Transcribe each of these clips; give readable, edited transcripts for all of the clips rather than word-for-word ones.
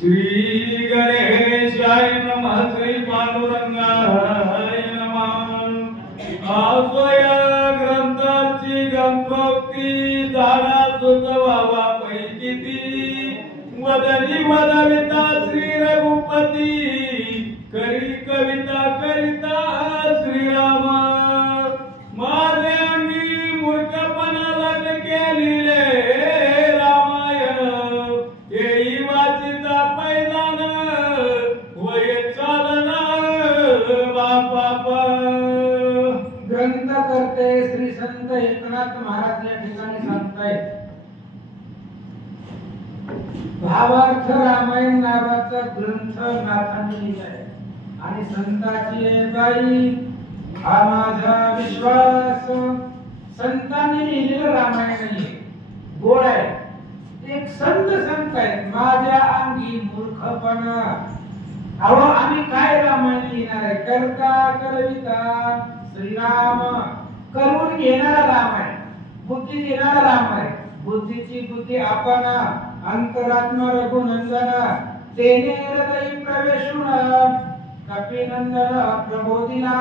श्री गणेशाय नमः श्री पांडुरंगाय नमः। आसया ग्रंथाची गंधोक्ती झाडा सुतवावा पैकी ती वदनी वदविता श्री रघुपती करी कविता करिता श्रीराम माझे अंगी मूर्खपणा लग केलेले रामायण येई वाचिता पैदान वय चालना बापा। ग्रंथ करते श्री संत एकनाथ महाराज या ठिकाणी सांगतायत भावार्थ रामायण नावाचा ग्रंथ नाथांनी लिहिलाय आणि संताची बाई हा माझा विश्वास संतांनी लिहिलेलं रामायण नाहीये गोड आहे एक संत सांगतायत माझ्या अंगी मूर्खपणा अहो आम्ही काय रामायण लिहिणार आहे करता करविता श्रीराम करून घेणारा राम आहे बुद्धी देणारा राम आहे बुद्धीची बुद्धी आपण अंतरात्मा रघुनंदन तेने हृदय प्रवेशुन कपिनंदन प्रबोधिला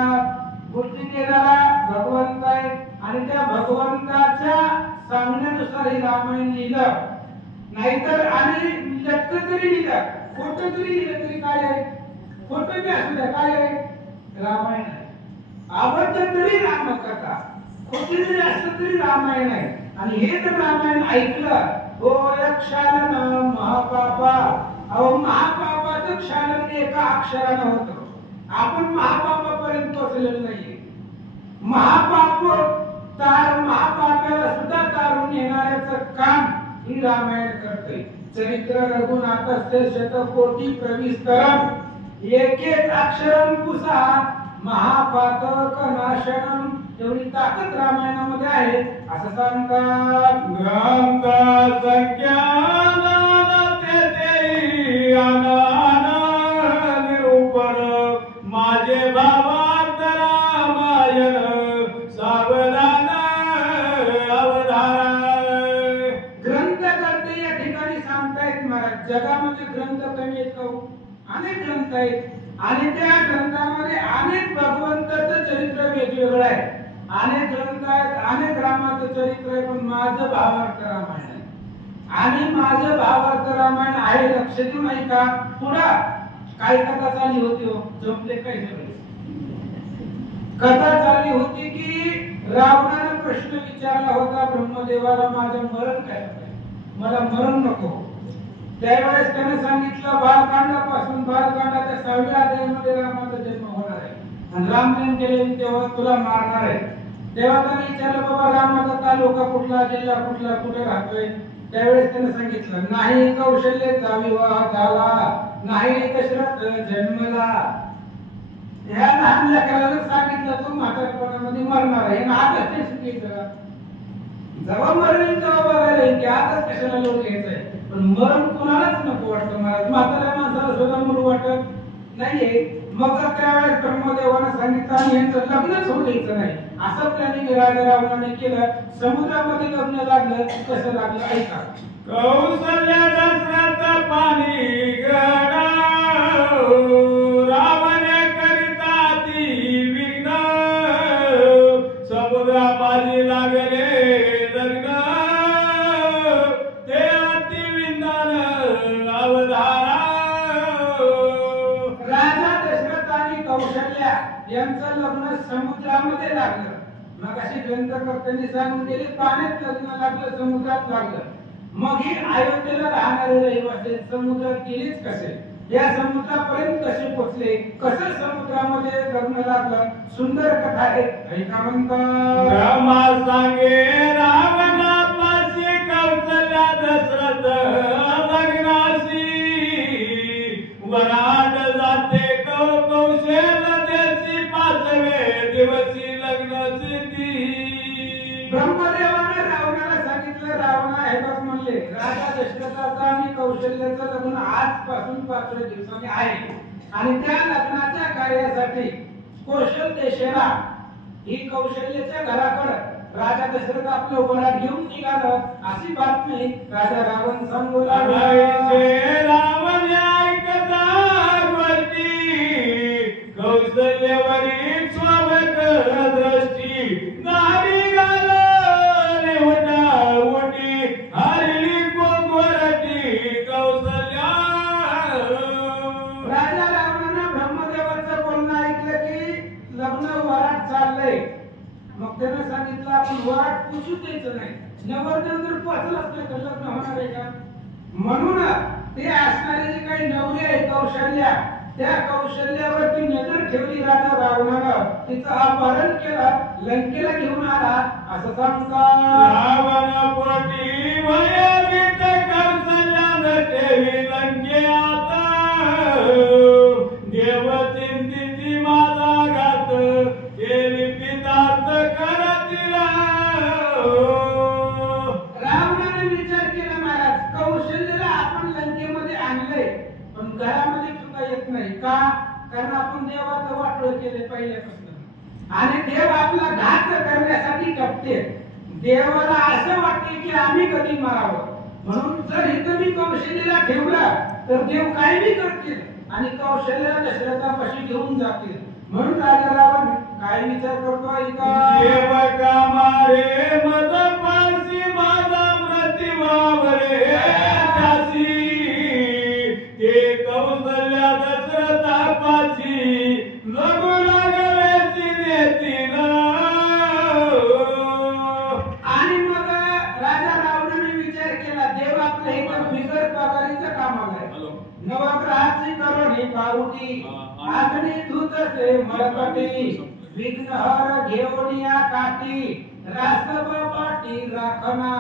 बुद्धी देणारा भगवंत आहे आणि त्या भगवंताच्या सांगण्यानुसार हे रामायण लिहिलं नाहीतर आणि लटक जरी लिहिलं खोटं जरी लिहिलं तरी काय आहे खोटं बी असू द्या काय आहे रामायण आहे अबद्ध तरी रामकथा खोटी जरी असलं तरी रामायण आहे आणि हे जर रामायण ऐकलं हो क्षालन महापापा अहो महापापाचं क्षालन एका अक्षरानं होतं आपण महापापापर्यंत पोहोचलेलो नाहीये महापाप महापापाला सुद्धा तारून येणाऱ्याचं काम ही रामायण करते चरित्र रघुनाथस्य शतकोटी प्रविस्तरम एक एक अक्षरम पुसा महापातक नाशनम एवढी ताकद रामायणामध्ये आहे असं सांगतात ग्रंथ संज्ञान तेथे अनान निरूपण माझे भावार्थ रामायण सावधान अवधान। ग्रंथ करते या ठिकाणी सांगतायत महाराज जगामध्ये ग्रंथ कमी आहेत का अनेक ग्रंथ आहेत आणि त्या ग्रंथामध्ये अनेक भगवंताचं चरित्र वेगवेगळं आहे अनेक ग्रंथ आहेत अनेक रामाचं चरित्र आहे पण माझं भावार्थ रामायण आहे आणि माझं भावार्थ रामायण आहे लक्ष देऊ नाही का पुढं काय कथा चालली होती हो जमले काय सगळे कथा चालली होती की रावणाने प्रश्न विचारला होता ब्रह्मदेवाला माझं मरण काय मला मरण नको त्यावेळेस त्याने सांगितलं बालकांडापासून बालकांडाच्या 6व्या अध्यायामध्ये रामाचा जन्म होणार आहे आणि रामजन्म केले तेव्हा तुला मारणार आहे तेव्हा त्याने विचारलं बाबा रामाचा तालुका कुठला जिल्हा कुठला कुठे राहतोय त्यावेळेस त्याने सांगितलं नाही कौशल्याचा विवाह झाला नाही दशरथ जन्मला या लहान लेकराला सांगितलं तू म्हातारपणामध्ये मरणार आहे आता ते चुकीचं जेव्हा मरेल तेव्हा बघायला की आताच कशाला लोक घ्यायचंय पण मरण कोणालाच नको वाटतं महाराज म्हाताऱ्या माणसाला सुद्धा मरू वाटत नाहीये मग त्यावेळेस ब्रह्मदेवानं सांगितलं आणि यांचं लग्नच होऊ द्यायचं नाही असं प्लॅनिंग राजा रावणाने केलं समुद्रामध्ये लग्न लागलं कसं लागलं ऐका कौसल्या दशरथ पाणी गणा रावणे करिता ती विघ्न समुद्रापाशी लागले लग्न ते अतिविंदन अवधारा। राजा दशरथ आणि कौशल्या यांचं लग्न समुद्रामध्ये लागलं मग अशी ग्रंथकर्त्यांनी सांगून गेले पाण्यात लग्न लागलं समुद्रात लागलं मग ही अयोध्येला राहणारे रहिवासी समुद्रात गेलेच कसे या समुद्रापर्यंत कसे पोहोचले कसं समुद्रामध्ये लग्न लागलं सुंदर कथा आहे ऐका म्हणतात ब्रह्मा सांगे रावणापाशी कौशल्या दशरथ लग्नाशी वराड जाते कौशल देशी 5वे दिवशी लग्न सिद्धी। ब्रह्मदेवाने रावणाला सांगितलं रावणा हे बघ म्हणले राजा दशरथाचं आणि कौशल्याचं लग्न आजपासून 5व्या दिवसाने आहे आणि त्या लग्नाच्या कार्यासाठी कौशल देशाला ही कौशल्याच्या घराकडे राजा दशरथ आपलं वराड घेऊन निघालं अशी बातमी राजा रावण सांगू लागला। रावण आपण वाट पुछू द्यायचं नाही. नवरदेव जर पोचलाच नाही तर लग्न होणार आहे का? म्हणून ते असणारे जे काही नवरी आहे कौशल्या, त्या कौशल्यावरती नजर ठेवली राजा रावणानं, तिचं अपहरण केलं, लंकेला घेऊन आला असं सांगतात. रावण पोटी भयभीत कौशल्यानं ठेवी लंकेत, देव चिंतिती माझा घात, केली पितार्थ करतील. रावणाने विचार केला महाराज, कौशल्याला आपण लंकेमध्ये आणले पण घरामध्ये सुद्धा येत नाही का? कारण आपण देवाचं वाटोळ केले पहिल्यापासून आणि देव आपला घात करण्यासाठी टपते. देवाला असं वाटते की आम्ही कधी मारावं, म्हणून जर इथं मी कौशल्याला ठेवला तर देव काय बी करतील आणि कौशल्याला दशरथापाशी घेऊन जातील. म्हणून राजा रावण काय विचार करतोय का? देव कामारे मद पासी माझा प्रतिभावरे त्यासी, ते कौशल्या दशरथापासी जगू लागले सिनेतील. आणि मग राजा रावणाने विचार केला, देव आपल्या इथं बिगर पगारीचं काम आलंय. नवग्रहाची करुणी पावटी, अग्नी दूतसे मळकटी, विघ्नहर घेऊन या काठी, रासभ पाठी राखना.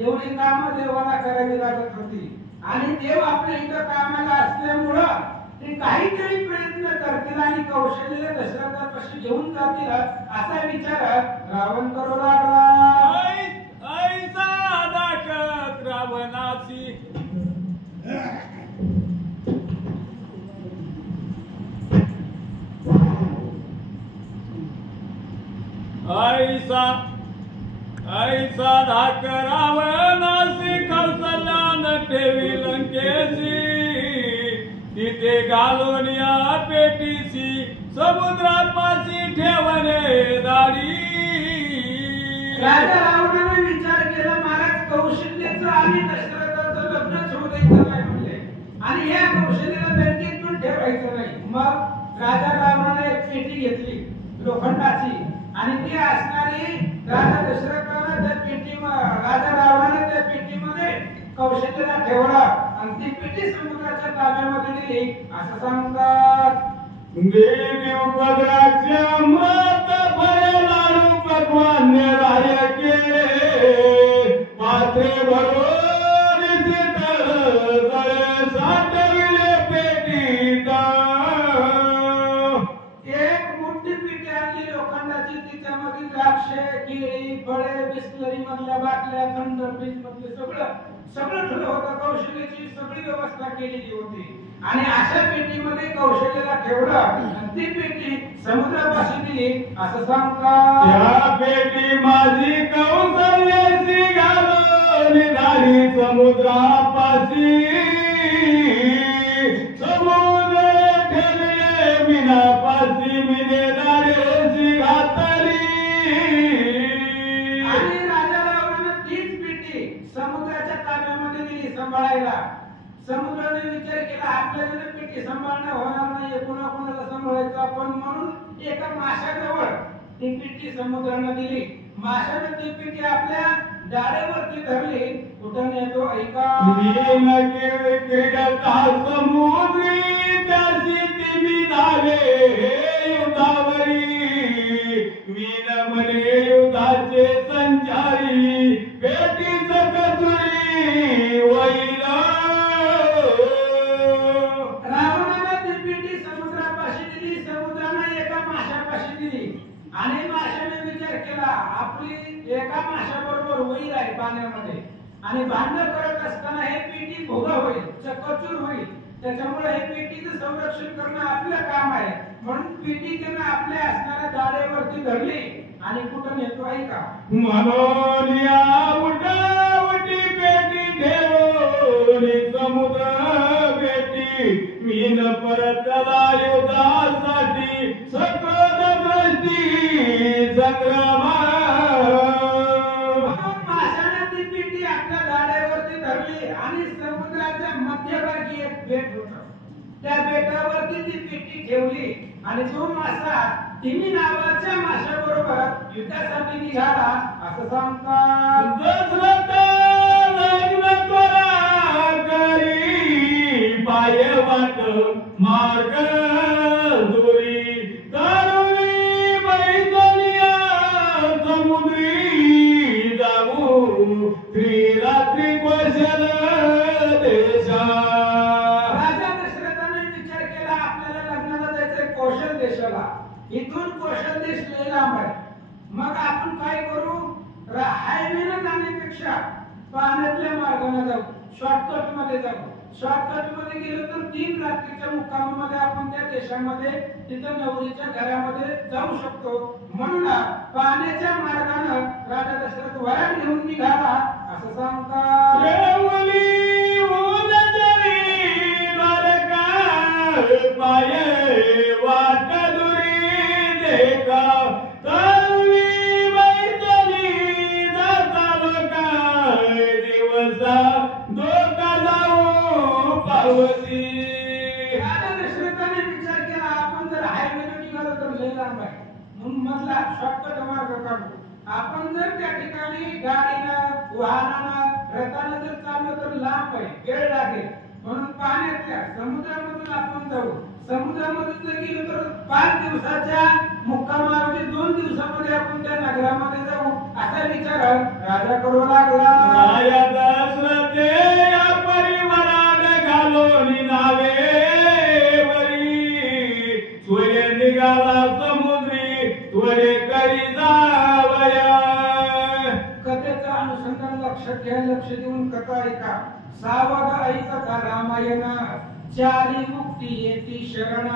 एवढी कामं देवाला करावी लागत होती आणि देव आपल्या इथं कामाला असल्यामुळं ते काहीतरी प्रयत्न करतील आणि कौशल्याला दशरथापाशी घेऊन जातील असा विचार रावण करू लागला. ऐसा दाखत रावणाची, ऐसा धाक रावणासी, कौशल्यानं ठेवी लंकेशी, तिथे घालून या पेटीशी, समुद्रापाशी ठेवणे दारी. राजा रावणाने विचार केला, महाराज कौशल्याचं आणि दशरथाचं लग्न होऊ द्यायचं नाही म्हणले आणि या कौशल्याला लंकेत पण ठेवायचं नाही. मग राजा रावणाने एक पेटी घेतली लोखंडाची आणि ती असणारी राजा दशरथाला त्या पेटी, राजा रावणाने त्या पेटीमध्ये कौशल्याला ठेवला आणि ती पेटी समुद्राच्या ताब्यामध्ये दिली असं सांगतात. देवी उपद्राक्ष अमृत फळ लाडू पक्वान राय केले, पात्रे भरून शीतळ साठविले पेटीत. एक मोठी पेटी आणली लोखंडाची, तिच्यामध्ये द्राक्षे, केळी, फळे, बिस्लरी मधल्या बाटल्या, थंड फ्रीज मधले सगळं ठेवलं होतं. कौशल्याची सगळी व्यवस्था केलेली होती आणि अशा पेटीमध्ये कौशल्याला ठेवलं आणि ती पेटी समुद्रापाशी दिली असं सांगतात. त्या पेटी माझी कौशल्याची घालून धारी समुद्रापाशी, समुद्र ठेवले मीनापाशी, मिने दारेची घातली. आणि राजा रावणानं तीच पेटी समुद्राच्या ताब्यामध्ये दिली सांभाळायला. समुद्राने विचार केला, आपल्याला पेटी सांभाळणं होणार नाही, कोणाकोणाला सांभाळायचं आपण, म्हणून एका माशाजवळ ती पेटी समुद्राने दिली. माशाने ती पेटी आपल्या दाढेवरती धरली. कुठं नेतो ऐका. क्रीडता समुद्री त्याशी ती धावे युद्धावरी, मीन म्हणे युद्धाचे संचारी, पेटीच कसुरी वैल. रावणाने ती पेटी समुद्रापाशी दिली, समुद्राने एका माशापाशी दिली आणि माशाने विचार केला, आपली एका माशाबरोबर वैर आहे पाण्यामध्ये आणि भांडण करत असताना हे पेटी भोगा होईल, चकचूर होईल, त्याच्यामुळे हे पेटीचं संरक्षण करणं आपलं काम आहे. म्हणून पेटी त्यानं आपल्या असणाऱ्या दाढेवरती धरली आणि कुठं नेतो ऐका. म्हणून या उठावटी पेटी ठेवून समुद्र पेटी, मीन परतला युद्धासाठी सकळ दृष्टी संग्रामा. माशाने ती पेटी आपल्या दाढेवरती धरली आणि समुद्राच्या मध्यभागी एक बेट होतं, त्या बेटावरती ती पेटी ठेवली आणि तो मासा तिन्ही नावाच्या माशाबरोबर युद्धासाठी निघाला असं सांगतात. दशरथ लग्न करा करी पाय वाट मार्ग दुरी तरुणी बैसलिया समुद्री जाऊ त्रिरात्री कौशल देशा. राजा दशरथाने विचार केला आपल्याला लग्नाला जायचंय कौशल देशाला. इथून कौशल देश लय लांब आहे. मग आपण काय करू? हायवेने जाण्यापेक्षा पाण्यातल्या मार्गाने जाऊ, शॉर्टकट मध्ये जाऊ. शॉर्टकट मध्ये गेलो तर 3 रात्रीच्या मुक्कामामध्ये आपण त्या देशामध्ये तिथं नवरीच्या घरामध्ये जाऊ शकतो. म्हणून पाण्याच्या मार्गाने राजा दशरथ वराड घेऊन निघाला असं सांगतात. शेवली उदजरी द्वारका पाय वाट दुरी देखा तरुणी बैसली जाता लोका दिवसा धोका जाऊ पावती. राजा दशरथाने विचार केला आपण जर हायवेने निघालो तर लय लांब आहे. म्हणून म्हटला शॉर्टकट मार्ग काढू. आपण जर त्या ठिकाणी गाडीनं वाहनानं रथानं जर चाललो तर लांब आहे, वेळ लागेल. म्हणून पाण्यातल्या समुद्रामधून आपण जाऊ. समुद्रामधून जर गेलो तर 5 दिवसाच्या मुक्कामामध्ये 2 दिवसामध्ये आपण त्या नगरामध्ये जाऊ असा विचार राजा करू लागला. राया दशरथे या परिवाराने घालून नावेवरी सूर्य निघाला समुद्री त्वरे करी जावया. कथेचं अनुसंधान लक्षात घ्या, लक्ष देऊन कथा ऐका. सावध ऐकता रामायण चारी मुक्ती येती शरण.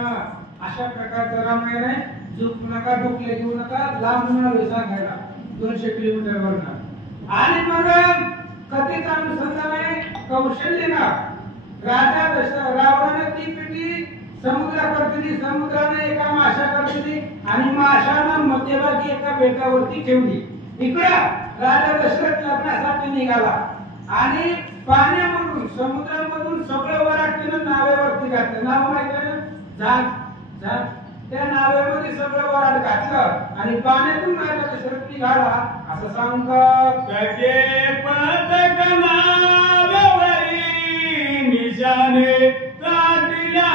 अशा प्रकारचं रामायण आहे. झोप नका, डोकले घेऊ नका, लांब नव्हे सांगायला 200 किलोमीटर वरनं. आणि मग कथेचं अनुसंधान आहे कौशल्यना राजा रावणाने ती पिटी समुद्रावर दिली. समुद्राने एका माशावर दिली आणि माशानं मध्यभागी एका बेटावरती ठेवली. इकडं राजा दशरथ लग्नासाठी निघाला आणि पाण्यामधून समुद्रामधून सगळं वराडतीनं नावेवरती घातलं. नाव माहिती आहे ना? झाग. त्या नावेमध्ये सगळं वराड घातलं आणि पाण्यातून राजा दशरथ निघाला असं सांगतात. कजे पथक नावेवरी निशाने ताटिल्या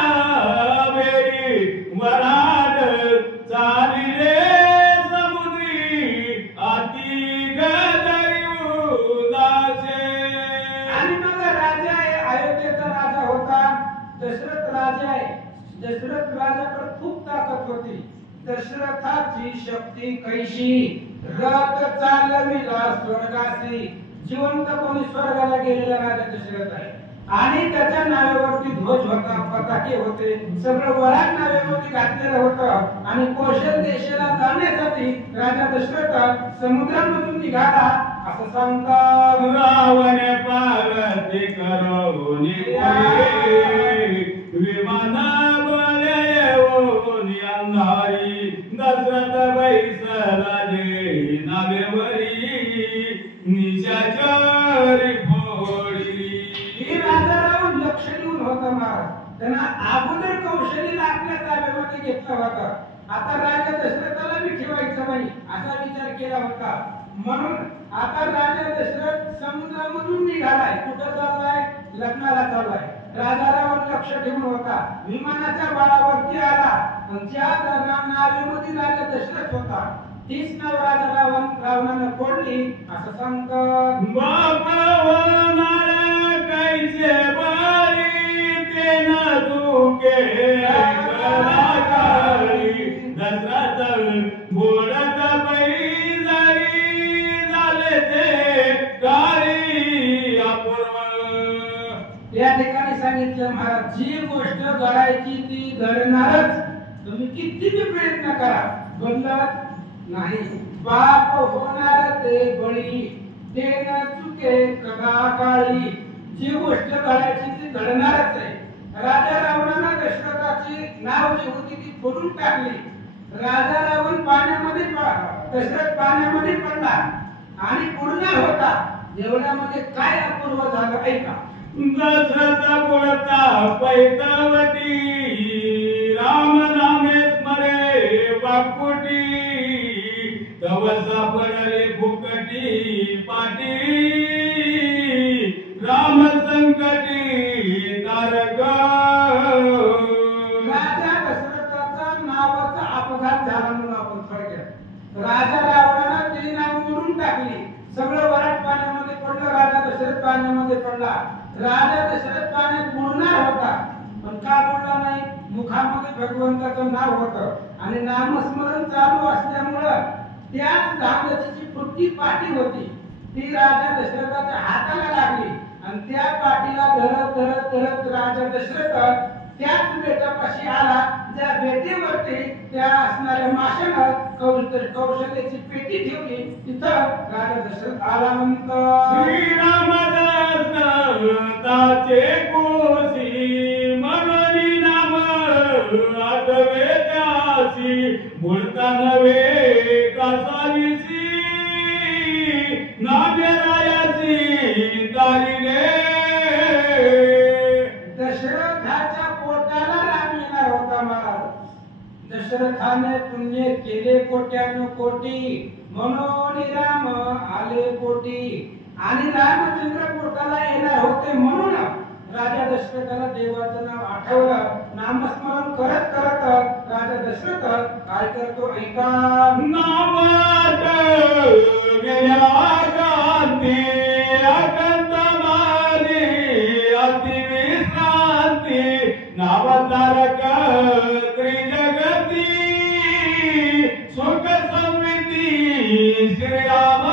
वेळी वराड चालिले समुद्री अति गदरी उदासे. आणि मग राजा आहे, अयोध्येचा राजा होता. दशरथ राजा आहे. दशरथ राजाकडे खूप ताकद होती. दशरथाची शक्ती कैशी रथ चालविला स्वर्गासी. जिवंत कोणी स्वर्गाला गेलेला राजा दशरथ आहे. आणि त्याच्या नावेवरती ध्वज होता, पताके होते, सगळं वराड नावेवरती घातलेलं होतं. आणि कौशल देशाला जाण्यासाठी राजा दशरथ समुद्रामधून निघाला असं सांगतात. रावण पार्वती करून विमान बोलवून अंधारी दशरथ बैसला जे नावेवरी निशाचरी फोडली. ही राजा रावण लक्ष देऊन होता महाराज. त्यांना अगोदर कौशलीला आपल्या ताब्यामध्ये घेतलं होतं. आता राजा दशरथाला बी ठेवायचं नाही असा विचार केला होता. म्हणून आता राजा दशरथ समुद्रामधून निघालाय. कुठं चाललाय? लग्नाला चाललाय. राजा रावण लक्ष ठेवून होता. विमानाच्या बळावरती आला. ज्या नावेमध्ये राजा दशरथ होता तीच नाव राजा रावणानं फोडली असं सांगतात. बाप होणार कैसे बारी तेन तुके कलाकारी दशरथ बोलत बैसली झाले ते कारी अपूर्व. या ठिकाणी सांगितलं महाराज जी गोष्ट घडायची ती घडणारच. तुम्ही किती बी प्रयत्न करा बदलत नाही. बाप होणार ते बळी ते न चुके कदा काळी. जी गोष्ट घडायची ती घडणारच आहे. राजा रावणानं दशरथाची नाव जी होती ती फोडून टाकली. राजा रावण पाण्यामध्ये दशरथ पाण्यामध्ये पडला आणि पूर्ण होता. एवढ्यामध्ये काय अपूर्व झालं ऐका. दशरथ बोलता पैतवती राम नामे भगवंताचं नाव होतं आणि नामस्मरण चालू असल्यामुळं त्या चांदची फुटकी पाठी होती ती राजा दशरथाच्या हाताला लागली आणि त्या पाठीला धरत धरत धरत राजा दशरथ त्याच बेटापाशी आला ज्या बेटीवरती त्या असणाऱ्या माशानं कौशल्याची पेटी ठेवली तिथं राजा दशरथ आला म्हणतो श्रीराम दशरथाचे कोशी मनोनी नाम आठवे त्यासी बोलता नव्हे कासावीसी नाम्य रायासी तारिले दशरथाच्या पोटाला राम येणार होता महाराज दशरथाने पुण्य केले कोट्यानु कोटी म्हणून राम आले कोटी आणि रामचंद्र पोटाला येणार होते म्हणून राजा दशरथाला देवाचं नाव आठवलं नामस्मरण करत करत राजा दशरथ काय करतो ऐका नामात गेल्या कांती अखंड मारी अति विश्रांती नावतारक त्रिजगती सुख संविती श्रीराम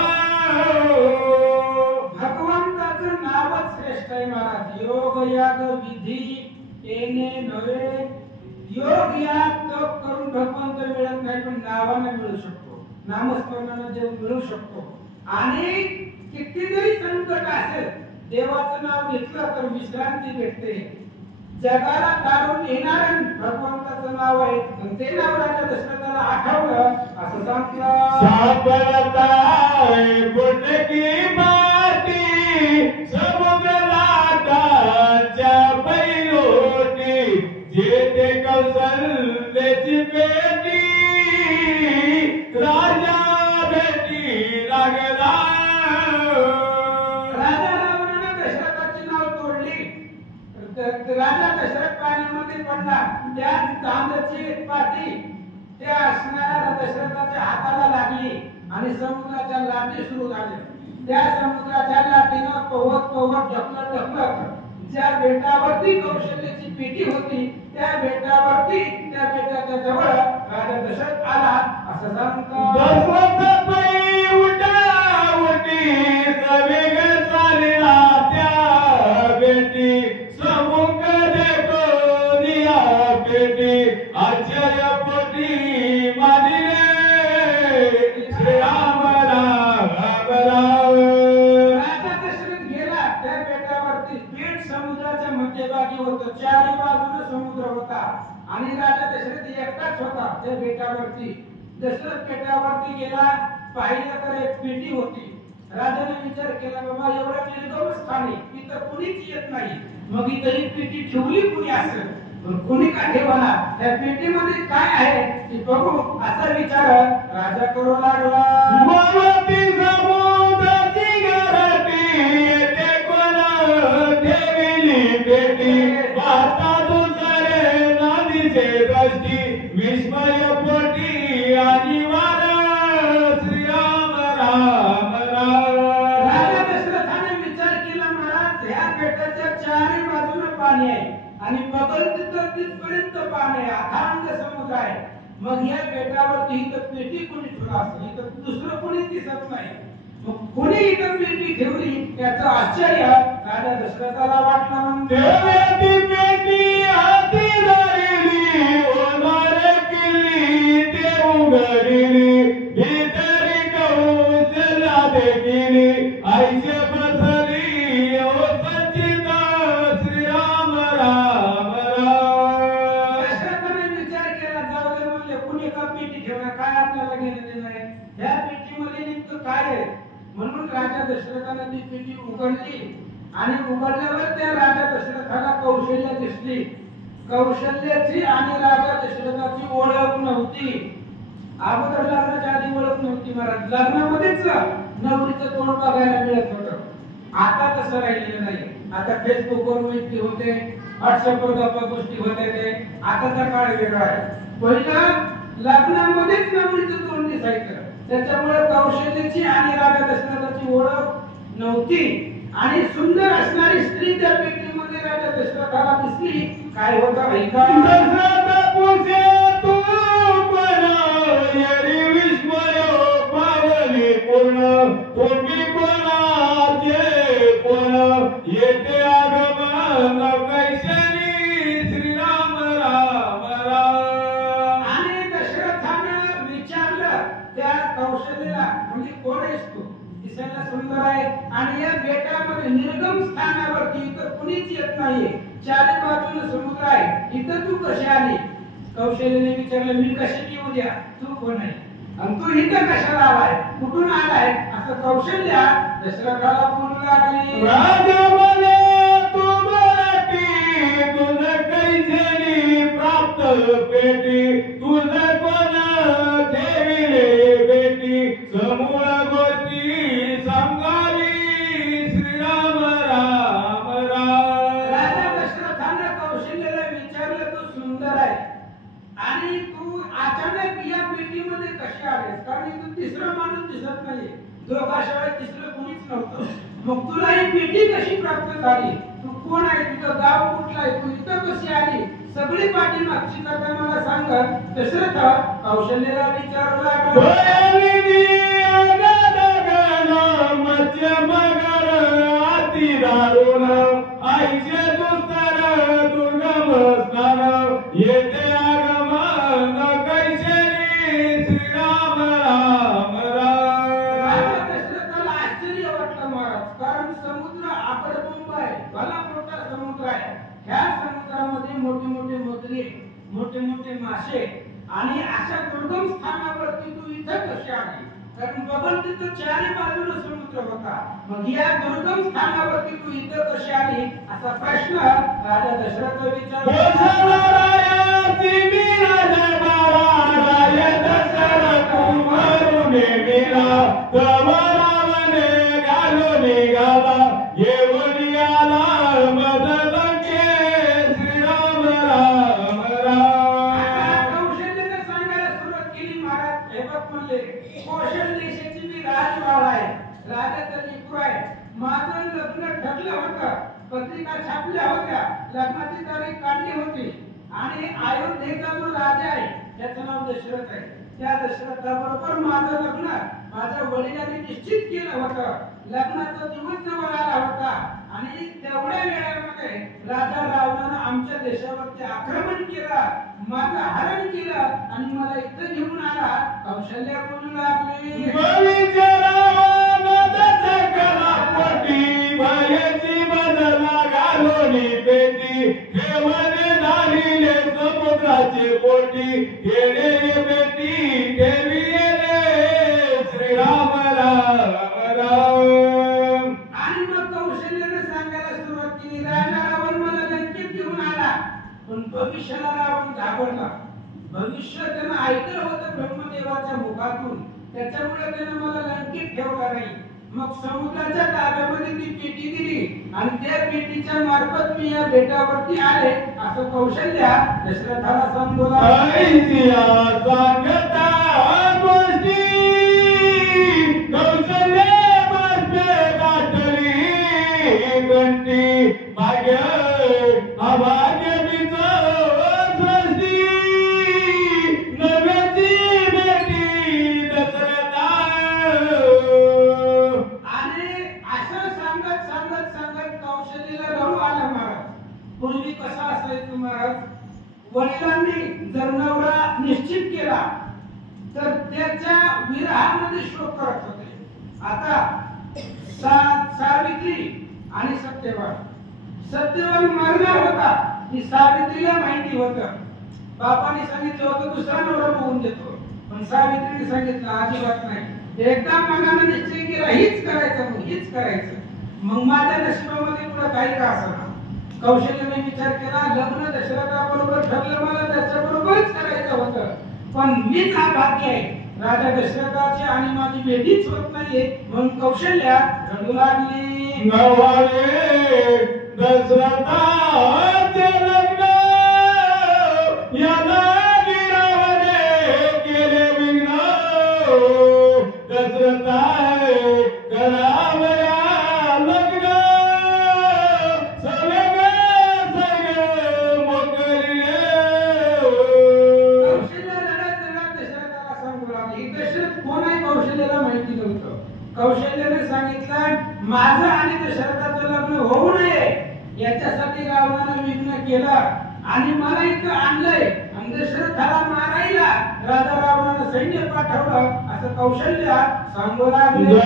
भगवंताचं नावच श्रेष्ठ आहे महाराज योग याग विधी येणे नव्हे योग याग तप करून भगवंत मिळत नाही पण नावाने मिळू शकतो नामस्मरणाने जे मिळू शकतो आणि किती जरी संकट असेल देवाचं नाव घेतलं तर विश्रांती भेटते जगाला तारून येणारं भगवंताचं नाव आहे आणि ते नाव राजा दशरथाला आठवलं असं सांगलं सापडताय बुटकी माती समुद्र लाटाच्या पैलोटी जेथे कौशल्याची पेटी राजा भेटी लागला राजा रावणाने दशरथाची नाव तोडली राजा दशरथ पाण्यामध्ये पडला त्या चांदची पाठी त्या असणाऱ्या दशरथाच्या हाताला लागली आणि समुद्राच्या लाटी सुरू झाल्या त्या समुद्राच्या लाटीनं पोहत पोहत ढकलत ढकलत ज्या बेटावरती कौशल्याची पेटी होती त्या बेटावरती त्या बेटाच्या जवळ राजा दशरथ आला असं सांगतो दशरथ पै उठावटी सवेग चालला त्या बेटी समुख देखो दिया बेटी आश्चर्य पोटी मानिले श्रीराम राम राम राजा दशरथ गेला त्या बेटावरती बेट समुद्राच्या मध्यभागी होतं चारी बाजूने समुद्र होता आणि राजा दशरथ एकटाच होता त्या बेटावरती दशरथ बेटावरती गेला पाहिलं तर एक पेटी होती राजाने विचार केला बाबा एवढ्या निर्गम स्थानी इथं कुणीच येत नाही मग इथं ही पेटी ठेवली कुणी असेल पण कुणी का ठेवला त्या पेटीमध्ये काय आहे ते बघू असा विचार राजा करू लागला मवती समुद्राची गरटी ते कोण ठेविली पेटी पाहता दुसरे नदीचे दृष्टी विस्मय पोटी आणि वार श्रीराम राम राम राजा दशरथाने विचार केला महाराज ह्या बेटाच्या चारी बाजूने पाणी आहे आणि बगल तिथपर्यंत पाणी आहे अथांग समुद्र आहे मग या बेटावरती इथं पेटी कोणी ठेवला असेल इथं दुसरं कोणी दिसत नाही मग कोणी इथं पेटी ठेवली याचं आश्चर्य राजा दशरथाला वाटलं म्हणते देवाची पेटी हाती धरली ओलार केली ते उघडली भीतरी कौशल्या देखिली आईचे बसली ओ सच्चिद श्रीराम राम राम दशरथाने विचार केला जाऊ दे म्हणले कुणी का पेटी ठेवला काय आपल्याला घेणं देणं आहे ह्या पेटीमध्ये नेमकं काय आहे म्हणून राजा दशरथाने ती पेटी उघडली आणि उघडल्यावर त्या राजा दशरथाला कौशल्य दिसली कौशल्याची आणि राजा दशरथाची ओळख नव्हती अगोदर लग्नाच्या आधी ओळख नव्हती महाराज लग्नामध्येच नवरीचं तोंड बघायला मिळत होतं आता तसं राहिलेलं नाही आता फेसबुकवर माहिती होते व्हॉट्सअपवर गप्पा गोष्टी होते ते आताचा काळ वेगळा आहे पहिलं लग्नामध्येच नवरीचं तोंड दिसायचं त्याच्यामुळे कौशल्याची आणि राजा दशरथाची ओळख नव्हती आणि सुंदर असणारी स्त्री त्या पेटीमध्ये राजा दशरथाला दिसली काय होतं ऐका दशरथ कोणीच येत नाहीये, चारी बाजूने समुद्र आहे, इथं तू कशी आली? कौशल्याने विचारलं, मी कशी येऊ द्या, तू कोण आहे आणि तू इथं कशाला आलाय, कुठून आलाय? असं कौशल्या दशरथाला बोलू लागली. राजा म्हणे तू मराठी, तुझं कैसेनी प्राप्त पेटी, तुझं कोण ठेविले बेटी, समूळ गोष्टी सांगावी श्रीराम राम राम. राजा दशरथाने कौशल्याला विचारलं, तू सुंदर आहे आणि तू अचानक या पेटीमध्ये कशी आलीस? कारण इथं तिसरा माणूस दिसत नाहीये, दोघाशिवाय तिसरं कोणीच नव्हतं. मग तुला ही पेटी कशी प्राप्त झाली? तू कोण आहे? तुझं गाव कुठलं आहे? तू इथं कशी आली? सगळी पाठीमागची कथा मला सांग. दशरथ कौशल्याला विचारू लागला. मत्स्य मगर अति दारुण, आईचे दुस्तर दुर्गम स्थान, येथे आगमन कैसेनी श्रीराम राम राम. राजा दशरथाला आश्चर्य वाटलं महाराज, कारण समुद्र आकडबंब आहे, भला मोठा समुद्र आहे. ह्या समुद्रामध्ये मोठे मोठे मोती, मोठे मोठे मासे आणि अशा दुर्गम स्थानावरती तू इथं कशी आली? कारण बबल तिथं चारी बाजूने समुद्र होता, मग या दुर्गम स्थानावरती तू इथं कशी आली? असा प्रश्न राजा दशरथ विचारला. कौशल देशाची मी राजवाडा आहे, राजाचं लेकरू आहे. माझं लग्न ठरलं होतं, पत्रिका छापल्या होत्या, लग्नाची तारीख काढली होती आणि अयोध्येचा जो राजा आहे त्याचं नाव दशरथ आहे. त्या दशरथाबरोबर माझं लग्न माझ्या वडिलांनी निश्चित केलं होतं. लग्नाचा दिवस जवळ आला होता आणि तेवढ्या वेळामध्ये राजा रावणानं आमच्या देशावरती आक्रमण केलं, माझं हरण केलं आणि मला इथं घेऊन आला. कौशल्या बोलू लागली. समुद्राचे पोटी येणे बेटी देवी श्रीराम राम राम. आणि मग कौशल्याने सांगायला सुरुवात केली. राजा रावण मला लंकेत घेऊन आला, पण भविष्याला रावण घाबरला. भविष्य त्यानं ऐकलं होतं ब्रह्मदेवाच्या मुखातून, त्याच्यामुळे त्यानं मला लंकेत ठेवला नाही. मग समुद्राच्या ताब्यामध्ये ती पेटी दिली आणि त्या पेटीच्या मार्फत मी या बेटावरती आले, असं कौशल्या दशरथाला सांगू लागली. पूर्वी कसा असायचं महाराज, वडिलांनी जर नवरा निश्चित केला तर त्याच्या विरहामध्ये शोक करत होते. आता सावित्री आणि सत्यवान मरणार होता, ती सावित्रीला माहिती होतं. बापाने सांगितलं होतं दुसरा नवरा बघून देतो, पण सावित्रीने सांगितलं अजिबात नाही. एकदा मनाने निश्चय केला हीच करायचं, मग हीच करायचं. मग माझ्या नशिबामध्ये पुढे काही का असणार. कौशल्याने विचार केला, लग्न दशरथाबरोबर ठरलं, मला त्याच्याबरोबरच करायचं होतं, पण मीच अभाग्य आहे. राजा दशरथाची आणि माझी भेटीच होत नाहीये. म्हणून कौशल्या रडू लागली. दशरथाचे लग्न याला गिरावणे केले विघ्न, दशरथा करावया लग्न सलग सग मोकलिले. कौशल्या रडत रडत दशरथाला सांगू लागली. दशरथ कोण आहे कौशल्याला माहिती नव्हतं. कौशल्याने सांगितलं, माझं आणि दशरथाचं लग्न होऊ नये याच्यासाठी रावणानं विघ्न केलं आणि मला इथं आणलंय आणि दशरथाला मारायला राजा रावणानं सैन्य पाठवलं, असं कौशल्या सांगू लागले.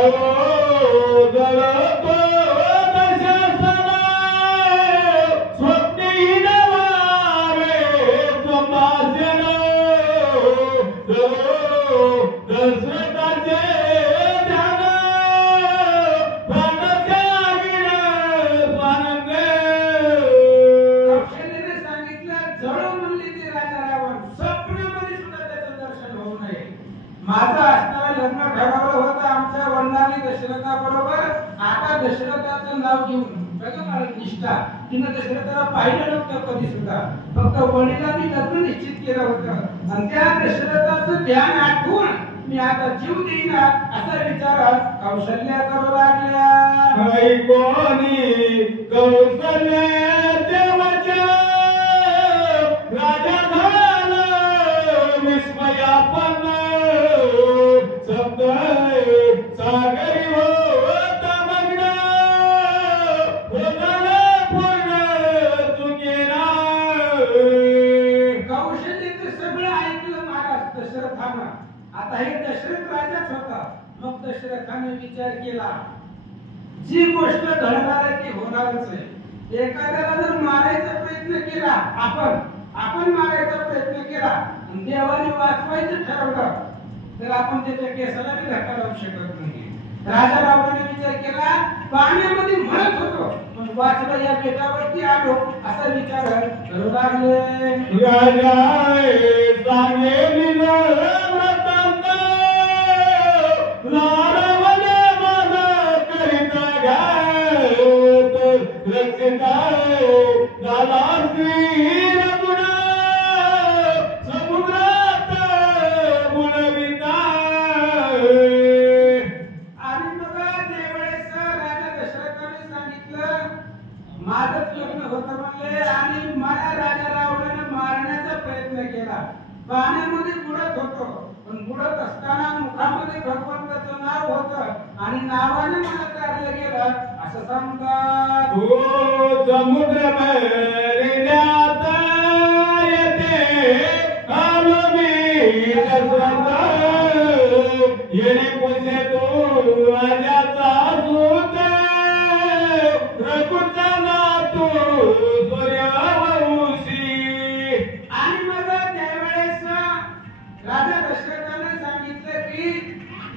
माझं असणारं लग्न ठरवलं होतं आमच्या वडिलांनी दशरथाबरोबर. आता दशरथाचं नाव घेऊन बघा मला निष्ठा, तिनं दशरथाला पाहिलं नव्हतं कधी सुद्धा, फक्त वडिलांनी लग्न निश्चित केलं होतं. आणि त्या दशरथाचं ध्यान आठवून मी आता जीव देईना असा विचार कौशल्या करू लागल्या. ऐकोनी कौशल्याच्या वचन राजा झाला विस्मयापन्न. शब्द सागरी होता मग्न, होताना पूर्ण चुकेना. कौशल्याचं सगळं ऐकलं महाराज दशरथानं. आता हे दशरथ राजाच होता. मग दशरथाने विचार केला, जी गोष्ट घडणार आहे ती होणारच आहे. एखाद्याला जर मारायचा प्रयत्न केला, आपण मारायचा प्रयत्न केला आणि देवाने वाचवायचं ठरवलं तर आपण त्याच्या केसाला बी धक्का लावू शकत नाही. राजा रावणाने विचार केला, पाण्यामध्ये मरत होतो पण वाचलं या बेटावरती आलो असा विचार करू लागले. राजा सांगेली व्रतांत लारवले माझा करिता घात. रक्षिता झाला स्त्रीर गुण समुद्रात बुडविता. आणि बघा त्यावेळेस राजा दशरथाने सांगितलं, माझंच लग्न होतं म्हणले आणि मला राजा रावणाने मारण्याचा प्रयत्न केला. पाण्यामध्ये बुडत होतो पण बुडत असताना मुखामध्ये भगवंताचं नाव होतं आणि नावाने मला तारलं गेलं असं सांगतात. हो समुद्र भरल्यात येते आलो मी दशरथ. येणे पुसे तू राजाचा सूत, रघुचा नातू सूर्यवंशी. आणि मग त्यावेळेस राजा दशरथाने सांगितलं की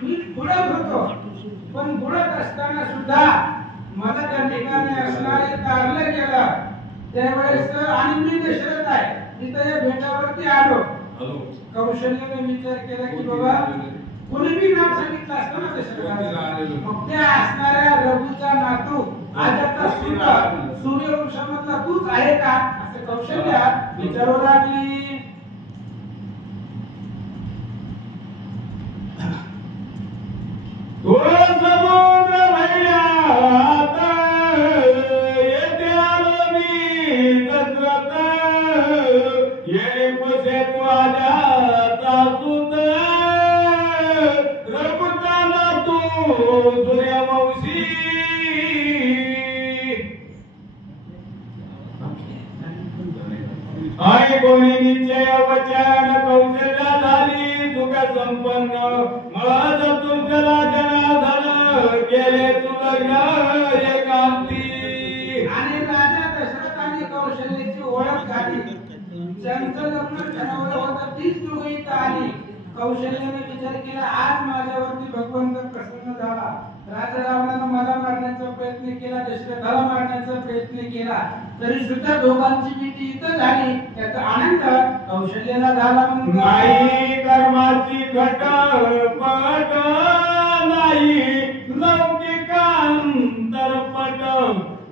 मी बुडत होतो पण बुडत असताना सुद्धा मला त्या ठिकाणी असणारे तारलं गेलं. त्यावेळेस आणि मी दशरथ आहे तिथं या भेटावरती आलो. कौशल्याने विचार केला की बाबा कोणी बी नाव सांगितलं असतं ना दशरथाला, मग त्या असणाऱ्या रघुचा नातू आजाचा सूर्यवंशामधला तूच आहे का असं कौशल्या विचारू लागली. तो समुद्र भरल्यात येते आलो मी दशरथ. येणे पुसे तू आजाचा सूत, रघुचा नातू सूर्यवंशी. आई कोणी निश्चय वचन कौशल्या झाली सुख संपन्न. मळाच तुझला जनार्दन केले सुलग्न एकांती. आणि राजा दशरथाने कौशल्याची ओळख झाली. ज्यांचं लग्न ठरवलं होतं तीच दोघं इथं आली. कौशल्याने विचार केला, आज माझ्यावरती भगवंत प्रसन्न झाला. राजा रावणानं मला मारण्याचा प्रयत्न केला, दशरथाला मारण्याचा प्रयत्न केला, तरी सुद्धा दोघांची भीती इथं झाली. त्याचा आनंद कौशल्याला झाला. नाही कर्माची घटपट नाही लौकिकांतरपट.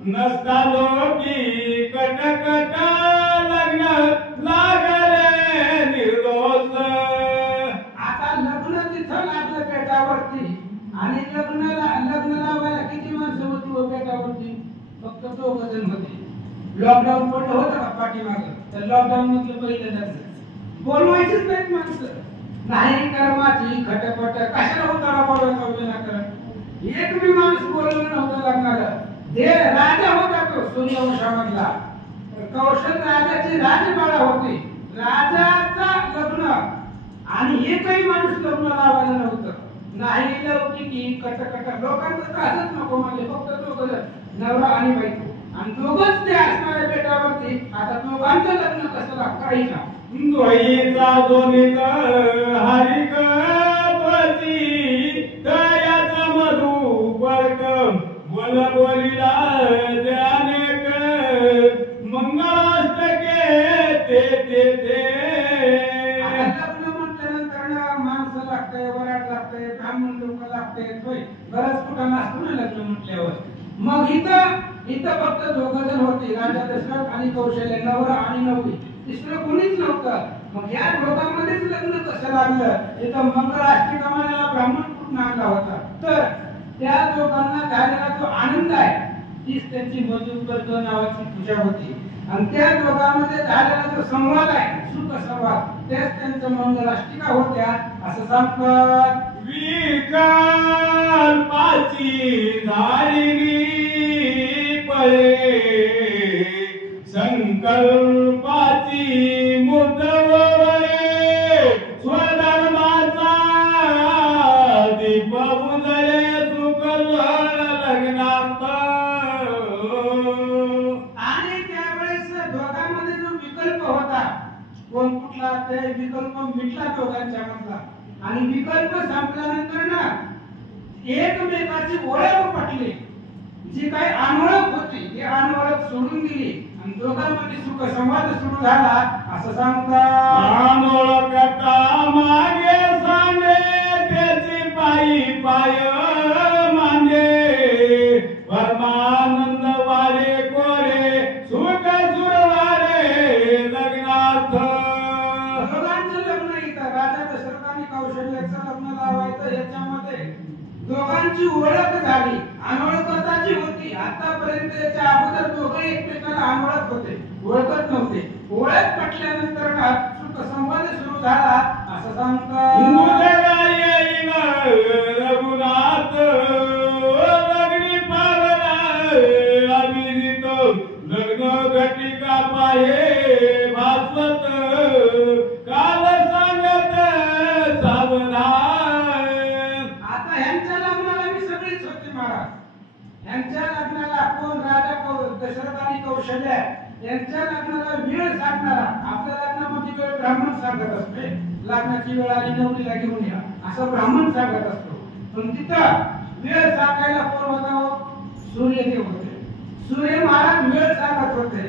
नसता लोकी कटकट लग्न लागले निर्दोष. आता लग्न तिथं लागलं पेटावरती आणि लग्न लावायला किती माणसं होती व पेटावरती? फक्त 2 जण होते. लॉकडाऊन पडलं होतं का पाठीमागं, तर लॉकडाऊन मधलं पहिलं लग्न बोलवायचीच नाहीत माणसं. नाही कर्माची खटपट कशाला होता बोलवायचा विनाकारण. एक बी माणूस बोलवलं नव्हतं लग्नाला. ते राजा होता तो सूर्यवंशामधला. कौशल राजाची राजमाळा होती. राजाचा लग्न आणि एकही माणूस लग्न लावायला नव्हतं. नाही लौकिकी कटकट लोकांचं तर असंच नको म्हणजे फक्त 2 जण नवरा आणि बायको आणि दोघंच ते असणाऱ्या बेटावरती. आता दोघांचं लग्न कसं लागतं का? द्वैता दोनित हरिक त्वची दयाचा मधु वर्ग बोल बोलिला ध्यानेक मंगलाष्टके ते. लग्न म्हटल्यानंतर माणसं लागतंय टाकता येत होय, बराच कुठं नसतो ना लग्न म्हटल्यावर. मग इथं फक्त दोघं जण होते, राजा दशरथ आणि कौशल्य, नवरा आणि नवरी, तिसरं कोणीच नव्हतं. मग या दोघांमध्येच लग्न कसं लागलं? इथं मंगलाष्टका म्हणायला ब्राह्मण कुठून आणला होता? तर त्या दोघांना झालेला जो आनंद आहे तीच त्यांची मधुपर्क नावाची पूजा होती. आणि त्या दोघांमध्ये झालेला जो संवाद आहे, सुख संवाद, तेच त्यांचं मंगलाष्टिका होत्या असं सांगतात. विकल्पाची झाली पळे, संकल्पाची मुदवळे, स्वधर्माचा दीप उजळे, सुख लग्नात. आणि त्यावेळेस दोघांमध्ये जो विकल्प होता, कोण कुठला, ते विकल्प मिटला दोघांच्या मधला. आणि विकल्प संपल्यानंतर ना एकमेकाची ओळख पटली, जी काही अनोळख होती ती अनोळख सोडून दिली आणि दोघांमध्ये सुख संवाद सुरू झाला असं सांगतात. अनोळखता मागे सांगे, त्याची पायी पाय मांगे, परमानंद वारे कोरे, सुख सुरवारे लग्नार्थ. दोघांचं लग्न इथं राजा दशरथ आणि कौशल्याचं लग्न लावायचं, याच्यामध्ये दोघांची ओळख झाली, अनोळखताची होती. आतापर्यंत याच्या अगोदर दोघे एकमेकाला अनोळख होते, ओळखत नव्हते. ओळख पटल्यानंतर सुख संवाद सुरू झाला असं सांगतात. मुलगा येईन रघुनाथ, लग्नी पावला अभिजित, लग्न घटिका पाहे भास्वत, काल सांगत सावधान. आता ह्यांच्या लग्नाला मी सगळीच होते महाराज. ह्यांच्या लग्नाला कोण, राजा दशरथ आणि कौशल्य यांच्या लग्नाला वेळ सांगणारा, आपल्या लग्नामध्ये वेळ ब्राह्मण सांगत असते. लग्नाची वेळ आली, नवरीला घेऊन या असं ब्राह्मण सांगत असतो. पण तिथं वेळ सांगायला कोण होता? सूर्यदेव होते. सूर्य महाराज वेळ सांगत होते.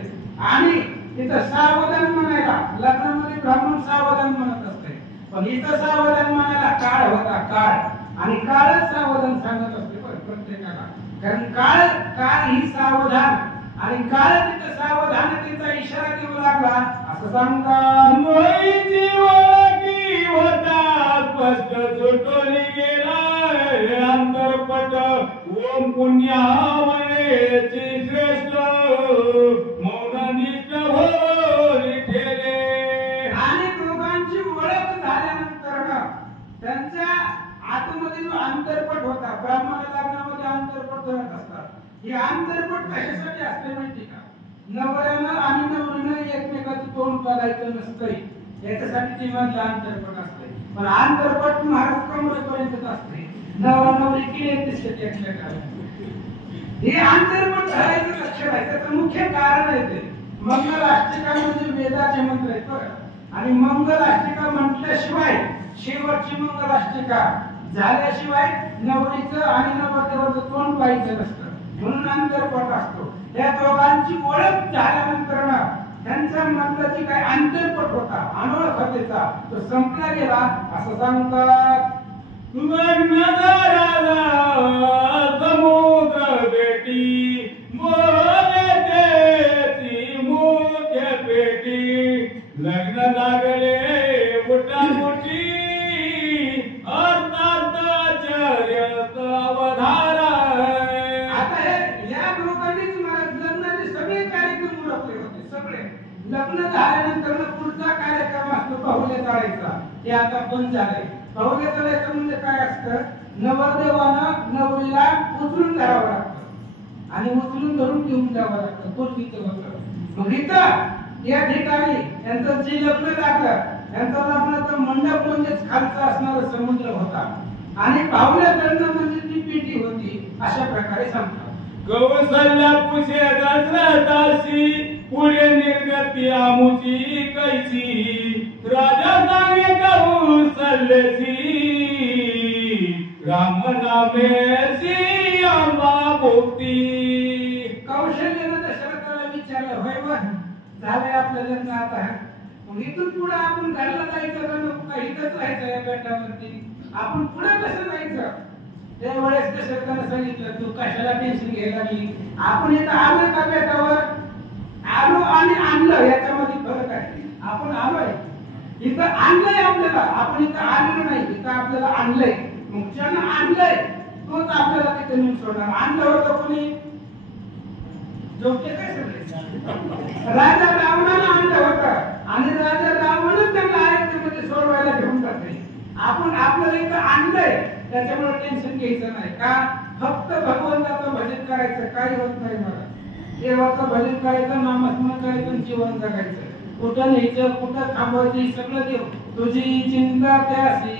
आणि तिथं सावधान म्हणायला, लग्नामध्ये ब्राह्मण सावधान म्हणत असते, पण इथं सावधान म्हणायला काळ होता, काळ. आणि काळच सावधान सांगत असते प्रत्येकाला, कारण काळ ही सावधान, आणि काळ तिथं सावधानतेचा इशारा देऊ लागला असं सांगतात. मोहीची ओळखी होता स्पष्ट सुटोली गेला, अंतरपट ओम पुण्यावळेची श्रेष्ठ, मौननिष्ठ होरी ठेले. आणि दोघांची ओळख झाल्यानंतर त्यांच्या आतमध्ये जो अंतरपट होता, ब्राह्मण लग्नामध्ये अंतरपट करत असतात. हे अंतरपट कशासाठी असते माहिती का? नवऱ्यानं आणि नवरीनं एकमेकाचं तोंड बघायचं नसतंय, याच्यासाठी ती मधलं अंतरपट असते. पण अंतरपट महाराज कमरेपर्यंतच असते, नवरा नवरी किती दिसते एकमेकाला. हे अंतरपट झाल्याचं लक्षण आहे, त्याचं मुख्य कारण आहे ते मंगलाष्टिका म्हणजे वेदाचे मंत्र आहेत बरं. आणि मंगलाष्टिका म्हटल्याशिवाय शेवटची मंगलाष्टिका झाल्याशिवाय नवरीचं आणि नवरदेवाचं तोंड पाहायचं नसतं, म्हणून अंतरपट असतो. त्या दोघांची ओळख झाल्यानंतर त्यांच्या मधला जी काही अंतरपट होता, अनोळखतेचा, तो संपला गेला असं सांगतात. लग्न झाला समुद्र बेटी, बोलते ती मुख्य पेटी, लग्न लागले मोठा मोठी, अर्थात चर्यत अवधारा. आता या लोकांनीच लग्नाचे सगळे कार्यक्रम उरकले होते, सगळे. लग्न झाल्यानंतर पुढचा कार्यक्रम असतो पाहुणे चाळायचा, ते आता बंद झाले. पाहुणे चाळायचं म्हणजे काय असतं? नवरदेवानं नवरीला उचलून धरावं लागतं आणि उचलून धरून घेऊन जावं लागतं, पूर्वीचं होतं. मग इथं या ठिकाणी यांचं जे लग्न लागलं, यांचा लग्नाचा मंडप म्हणजेच खालचा असणारा समुद्र होता आणि पाहुण्या चढणं म्हणजे ती पेटी होती, अशा प्रकारे सांगतात. कौसल्या पुषे दशरथासी, पुढे निर्गती आमुची कैसी, राजा सांगे कौसल्यासी, राम नामेसी अंबा भोगती. कौशल्यानं दशरथाला विचारलं, होय बर झालंय आपलं लग्न आता, मग इथून पुढे आपण घरला जायचं का नको, का इथंच राहायचं या बेटावरती, आपण पुढे कसं जायचं? त्यावेळेस दशरथाने सांगितलं तू कशाला टेन्शन घ्यायला लागली, आपण इथं आलोय का बेटावर, आलो आणि आणलं याच्यामध्ये फरक आहे. आपण आलोय इथं आणलंय आपल्याला, आपण इथं आलेलो नाही, इथं आपल्याला आणलंय. मग ज्यानं आणलंय तोच आपल्याला तिथे नेऊन सोडणार. आणलं होतं कोणी, जोगते काय सगळे राजा रावणाला आणलं होतं आणि राजा रावणच त्यांना अयोध्येमध्ये सोडवायला घेऊन जाते. आपण आपल्याला इथं आणलंय त्याच्यामुळे टेन्शन घ्यायचं नाही का, फक्त भगवंताचं भजन करायचं, काही होत नाही. मला देवाचं भजन करायचं, नामस्मरण करायचं, जीवन जगायचं. कुठं न्यायचं, कुठं थांबवायचं, सगळं देव तुझी चिंता त्यासी,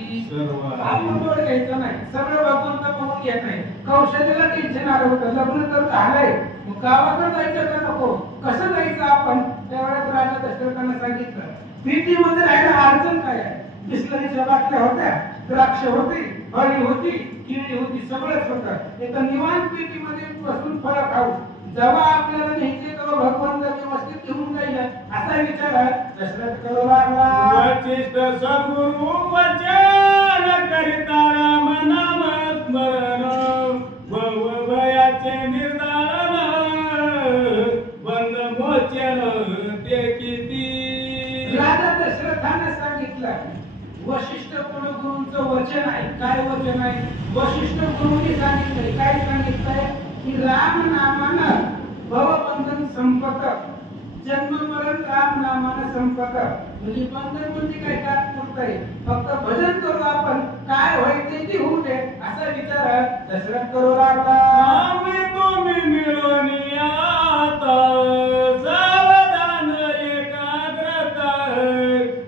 आपण डोळ घ्यायचं नाही, सगळं भगवंत बघून घेत नाही. कौशल्याला टेन्शन आलं होतं, लग्न तर झालंय, मग गावाकडे जायचं का नको, कसं जायचं आपण. त्यावेळेस राजा दशरथाने सांगितलं प्रीतीमध्ये राहायला अडचण काय आहे. बिस्लरीच्या बाटल्या होत्या, द्राक्ष होती, फळी होती, केळी होती, सगळंच होतं. एका निवांत पेटीमध्ये बसून फळं खाऊ. जेव्हा आपल्याला न्यायचे तेव्हा भगवंत व्यवस्थित घेऊन जाईल असा विचार दशरथ करू लागला. वचिष्ठ सद्गुरु वचन करिता राम नाम स्मरण, भवभयाचे निर्दारण, बंद मोचन ते किती. राजा दशरथाने सांगितलं वशिष्ठ कुलगुरूंचं वचन आहे. काय वचन आहे, वशिष्ठ गुरुंनी सांगितलंय. काय सांगितलंय की राम नामानं भवबंधन संपत, जन्म मरण राम नामानं संपत. म्हणजे बंधन म्हणजे काय, तात्पुरतं आहे. फक्त भजन करू आपण, काय व्हायचे ते होऊ दे असा विचार दशरथ करू लागला. आम्ही तुम्ही मिळून आता सावधान एकाग्रता,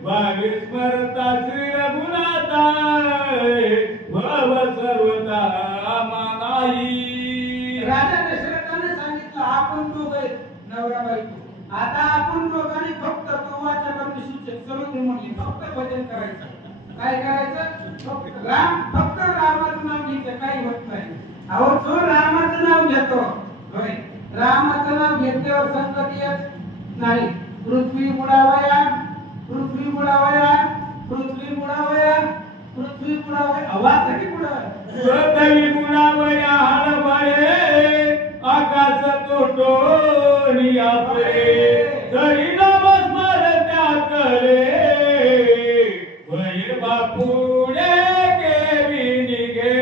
भावी स्मरता श्री रघुनाथा, भव सर्वदा मानाई. राजा दशरथाने सांगितलं आपण दोघे नवरा बायको, आता आपण दोघांनी फक्त वाचापरती सूचक सर्व म्हणली फक्त भजन करायचं. काय करायचं, फक्त रामाचं नाव घ्यायचं, काही होत नाही. अहो जो रामाचं नाव घेतो, होय रामाचं नाव घेतल्यावर संकट येत नाही. पृथ्वी बुडावया, पृथ्वी बुडावया, पृथ्वी बुडावया, पृथ्वी बुडावया, आवाज बुडावया, पृथ्वी बुडावया हळबळे, आकाश तोटोनी आपले, तरी नमस्कार त्याकडे, भैर बापुडे केवी निघे.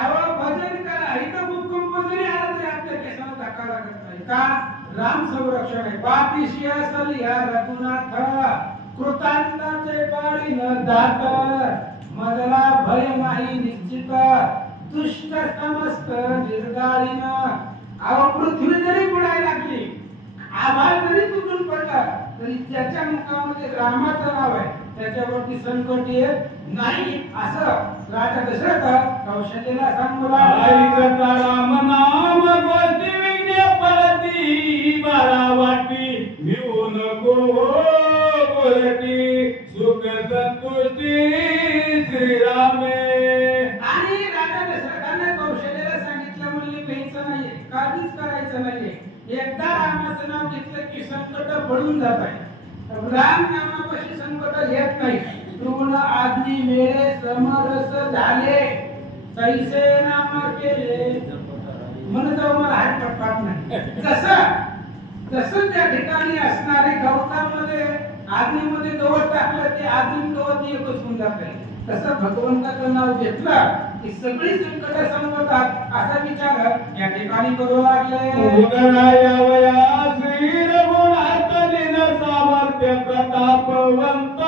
अहो भजन करा, इथं भूकंप जरी आला तरी आपल्या केसाला धक्का लागत नाही. का, राम संरक्षण आहे. पापीशी असल या रघुनाथ, कृतांताचे पाळी न दात, मजला भय नाही निश्चित, दुष्ट समस्त निर्गाळीन. अहो पृथ्वी जरी बुडायला लागली, आभाळ जरी तुटून पडला, तरी त्याच्या मुखामध्ये रामाचं नाव आहे, त्याच्यावरती संकट येत नाही असं राजा दशरथ कौशल्याला सांगू लागला. राम नाम गोष्टी विज्ञ पळती, बारा वाटी घेऊ नको बोलती, सुख संतुष्टी श्रीरामे. आणि राजा दशरथाने कौशल्याला सांगितलं म्हणले घ्यायचं नाहीये, काहीच करायचं नाहीये. एकदा रामाचं नाव घेतलं की संकट पडून जात आहे. राम नामापाशी संकट येत नाही. तृण आदि वेळे समरस झाले, तैसे नाम केले, म्हणत मला हात पटपाट नाही. जसं त्या ठिकाणी असणारे गवतामध्ये आग्नीमध्ये गवत टाकलं ते आग्नी गवत एकच होऊन जाते. तसं भगवंताचं नाव घेतलं की सगळी संकट संपतात असा विचार या ठिकाणी करू लागले. उदरायावया श्री रघुनाथ दिन सामर्थ्य प्रतापवंत,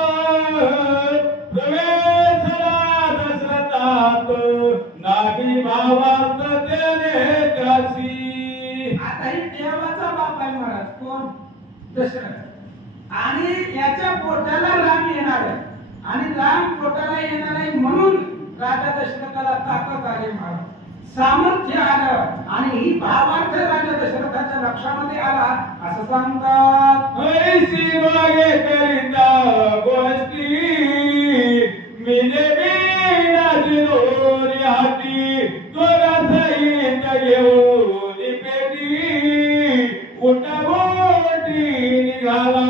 प्रवेशला दशरथात नागी भावार्थ तेने त्यासी. आता ही देवाचा बाप आहे महाराज, कोण, दशरथ. आणि याच्या पोटाला राम येणार आहे, आणि राम पोटाला येणार आहे म्हणून राजा दशरथाला ताकद आली महाराज, सामर्थ्य आलं, आणि ही भावार्थ राजा दशरथाच्या लक्षामध्ये आला असं सांगतात. ऐसी मागे करिता गोष्टी, मिले बिना जिरोरी हाती, तोरा सहित घेऊन पेटी, उठावटी निघाला.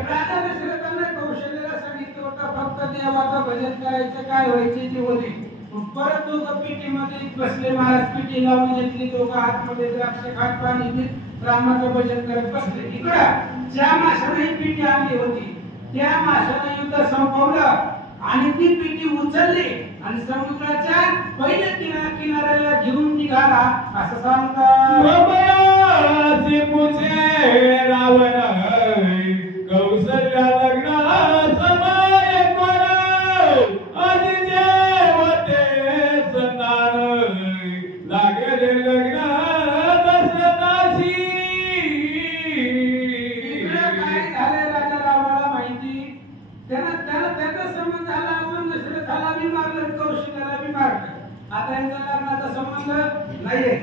राजा दशरथाने कौशल्याला सांगितलं होतं फक्त देवाचं भजन करायचं, काय व्हायचे ते होते. परत दोघं पेटीमध्ये बसले. महाराज पेटी लावून घेतली. दोघं आतमध्ये द्राक्ष खात पाणी पीत रामाचं भजन करत बसले. इकडं ज्या माशाने ही पेटी आणली होती त्या माशाने युद्ध संपवलं आणि ती पेटी उचलली आणि समुद्राच्या पहिल्या किनाऱ्याला घेऊन निघाला असं सांगतात. प्रभयासी पुछे रावण कौशल्या लग्न समय कोण आजीचे होते संतान लागले लग्न दशरथाशी. इकडे काय झाले राजा रावणाला माहिती. त्याचा संबंध झाला आपण दशरथाला बी मारलं कौशल्याला बी मारलं. आता यांचा लग्नाचा संबंध नाहीये.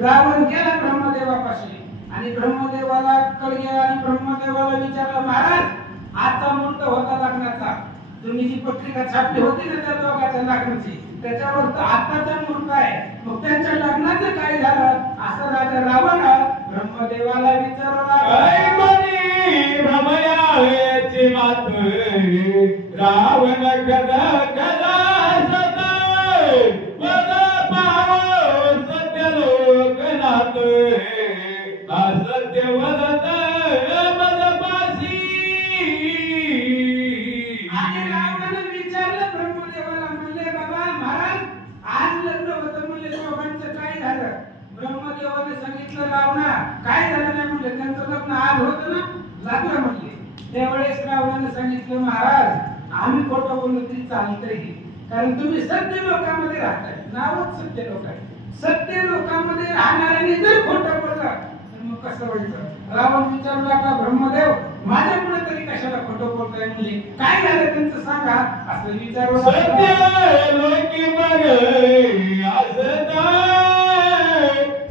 रावण गेला ब्रह्मदेवापाशी आणि ब्रह्मदेवाला कडे गेला आणि ब्रह्मदेवाला विचारलं महाराज आजचा मुहूर्त होता लग्नाचा. तुम्ही जी पत्रिका छापली होती ना त्या दोघांच्या लग्नाची त्याच्यावर तर आताचा मुहूर्त आहे. मग त्यांच्या लग्नाचं काय झालं असं राजा रावण ब्रह्मदेवाला विचारला. भ्रमयाची मात रावण कदा कदा सत पद पाव सत्य लोकनाथ असत्य वदत मदपासी. आणि रावणाने विचारलं ब्रह्मदेवाला म्हणले बाबा महाराज आज लग्न होतं म्हणले दोघांचं काय झालं. ब्रह्मदेवाने सांगितलं रावणा काय झालं नाही म्हणले त्यांचं लग्न आज होतं ना लागलं म्हणले. त्यावेळेस रावणाने सांगितलं महाराज आम्ही खोटं बोललो तरी चालतंय कारण तुम्ही सत्य लोकांमध्ये राहताय. नावच सत्य लोक आहे. सत्य लोकांमध्ये राहणाऱ्यांनी जर खोटं बोललं तर मग कसं व्हायचं. रावण विचारू लागला ब्रह्मदेव माझ्या पुढे तरी कशाला खोटं बोलताय म्हणजे काय झालं त्यांचं सांगा असं विचारू. सत्य लोकी मग असता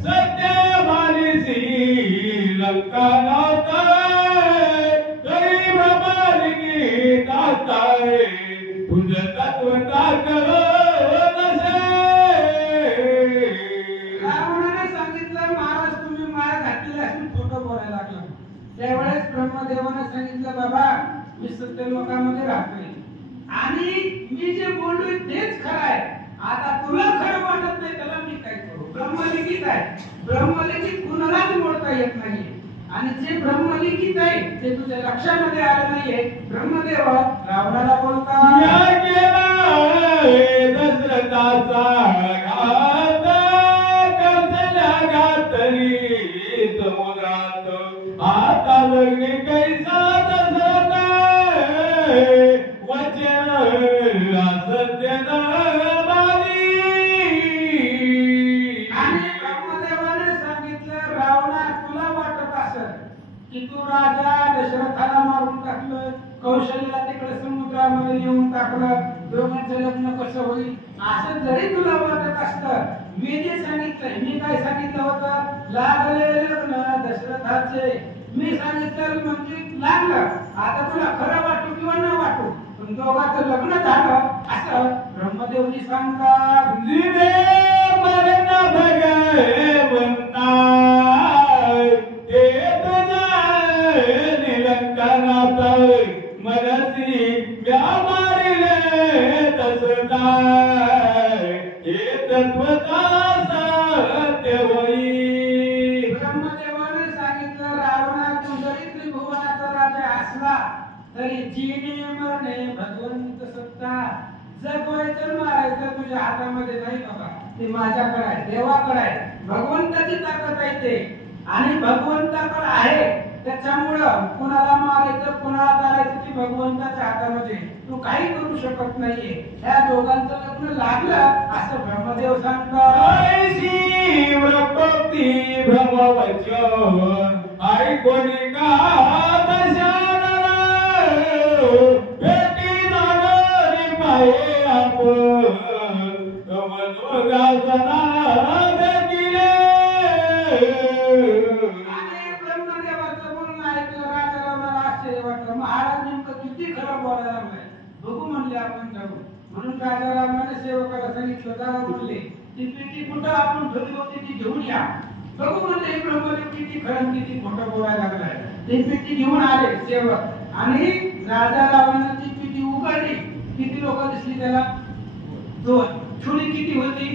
सत्य मानिसी लंका नाता तरी ब्रह्मालिनी ताताय तुझ तत्व ताकलो नसे. रावणाने सांगितलं महाराज तुम्ही माया घातलेली असून खोटं बोलायला लागला. त्यावेळेस ब्रह्मदेवाने सांगितलं बाबा मी सत्य लोकांमध्ये राहतोय आणि मी जे बोललोय तेच खरं आहे. आता तुला खरं वाटत नाही त्याला मी काय करू. ब्रह्मलिखित आहे. ब्रह्मलिखित कुणालाच मोडता येत नाही आणि जे ब्रह्मलिखित आहे ते तुझ्या लक्षामध्ये आलं नाहीये. ब्रह्मदेव रावणाला बोलतात या केला दशरथाचा घात कौशल्या घातली समुद्रात आता लग्न कैसा दशरथ वचन असत्य बाली. आणि ब्रह्मदेवाने सांगितलं रावणा तुला वाटत असेल की तू राजा दशरथाला मारून टाकलं कौशल्याला तिकडे समुद्रामध्ये नेऊन टाकलं दोघांचं लग्न कसं होईल असं जरी तुला वाटत असतं मी जे सांगितलंय मी काय सांगितलं होतं लागले लग्न दशरथाचे. मी सांगितलं म्हणजे लागलं. आता तुला खरं वाटू किंवा न वाटू पण दोघांचं लग्न झालं असं ब्रह्मदेवजी सांगतात. जिने मरण भगवंता ते निलंकनाथ मनसी व्यामारिले दशरथा हे तत्वता सत्य होई. ब्रह्मदेवाने सांगितलं रावणा तू जरी त्रिभुवनाचा राजा असला तरी जीने मरणे भगवंत सत्ता जगवायचं मारायचं तुझ्या हातामध्ये नाही बाबा. ते माझ्याकडे आहे देवाकडे आहे. भगवंताची ताकद आहे ते आणि भगवंताकडे आहे. त्याच्यामुळं कुणाला मारायचं कुणाला करायचं ते भगवंताच्या हातामध्ये. तू काही करू शकत नाहीये. ह्या दोघांचं लग्न लागलं असं ब्रह्मदेव सांगतात. ऐशी वृत्ती भ्रमवचन ऐकोनी का दशानना भेटी नागरी पाहे आपण मनोगासना देखिले. आणि ब्रह्मदेवाचं बोलणं ऐकलं राजा रावणाला आश्चर्य वाटलं. महाराज नेमकं किती खरं बोलायला लागलाय. बघू म्हणले आपण जाऊ. म्हणून राजा रावणाने सेवकाला सांगितलं जा म्हणले ती पेटी कुठं आपण ठेवली होती ती घेऊन या. बघू म्हणले ब्रह्मदेव किती खरं किती खोटं बोलायला लागलाय. ती पेटी घेऊन आले सेवक आणि राजा रावणाने ती पेटी उघडली. किती लोक दिसली त्याला 2. थोडी किती होती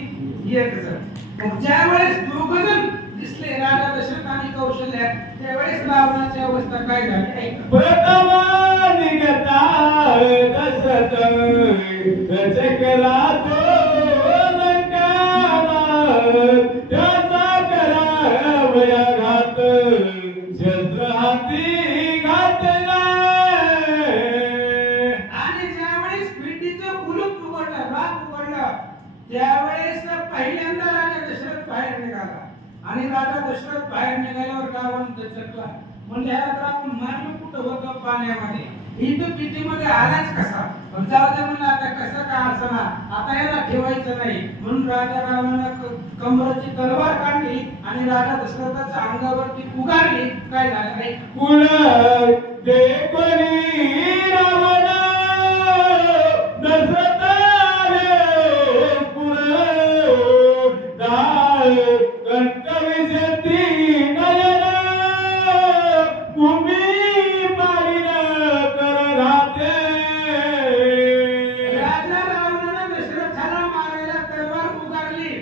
एक जण मग ज्या वेळेस दोघ जण दिसले राजा दशरथ आणि कौशल्या त्यावेळेस रावणाची अवस्था काय झाली ऐका प्रथम निघता दशरथ रचकला तो लंकाला त्याचा करावया घात शस्त्र हाती घातला आणि ज्यावेळेस पेटीचं कुलूप उघडलं राग उघडलं त्यावेळेस पहिल्यांदा राजा दशरथ बाहेर निघाला आणि राजा दशरथ बाहेर निघाल्यावर रावण दचकला म्हणजे ह्याला तर आपण मारलं कुठं होतं पाण्यामध्ये इथं पिटीमध्ये आलाच कसा पण जाऊ दे म्हणलं आता कसं काय असणार आता याला ठेवायचं नाही म्हणून राजा रावणानं कमराची तलवार काढली आणि राजा दशरथाच्या अंगावरती उगारली काय झालं ऐक कुळ देखोनी रावण दशरथाने कुळ दाळ कंठविषती नयन भूमी पाहिन कर घाते राजा रावणानं दशरथाला मारायला तलवार उगारली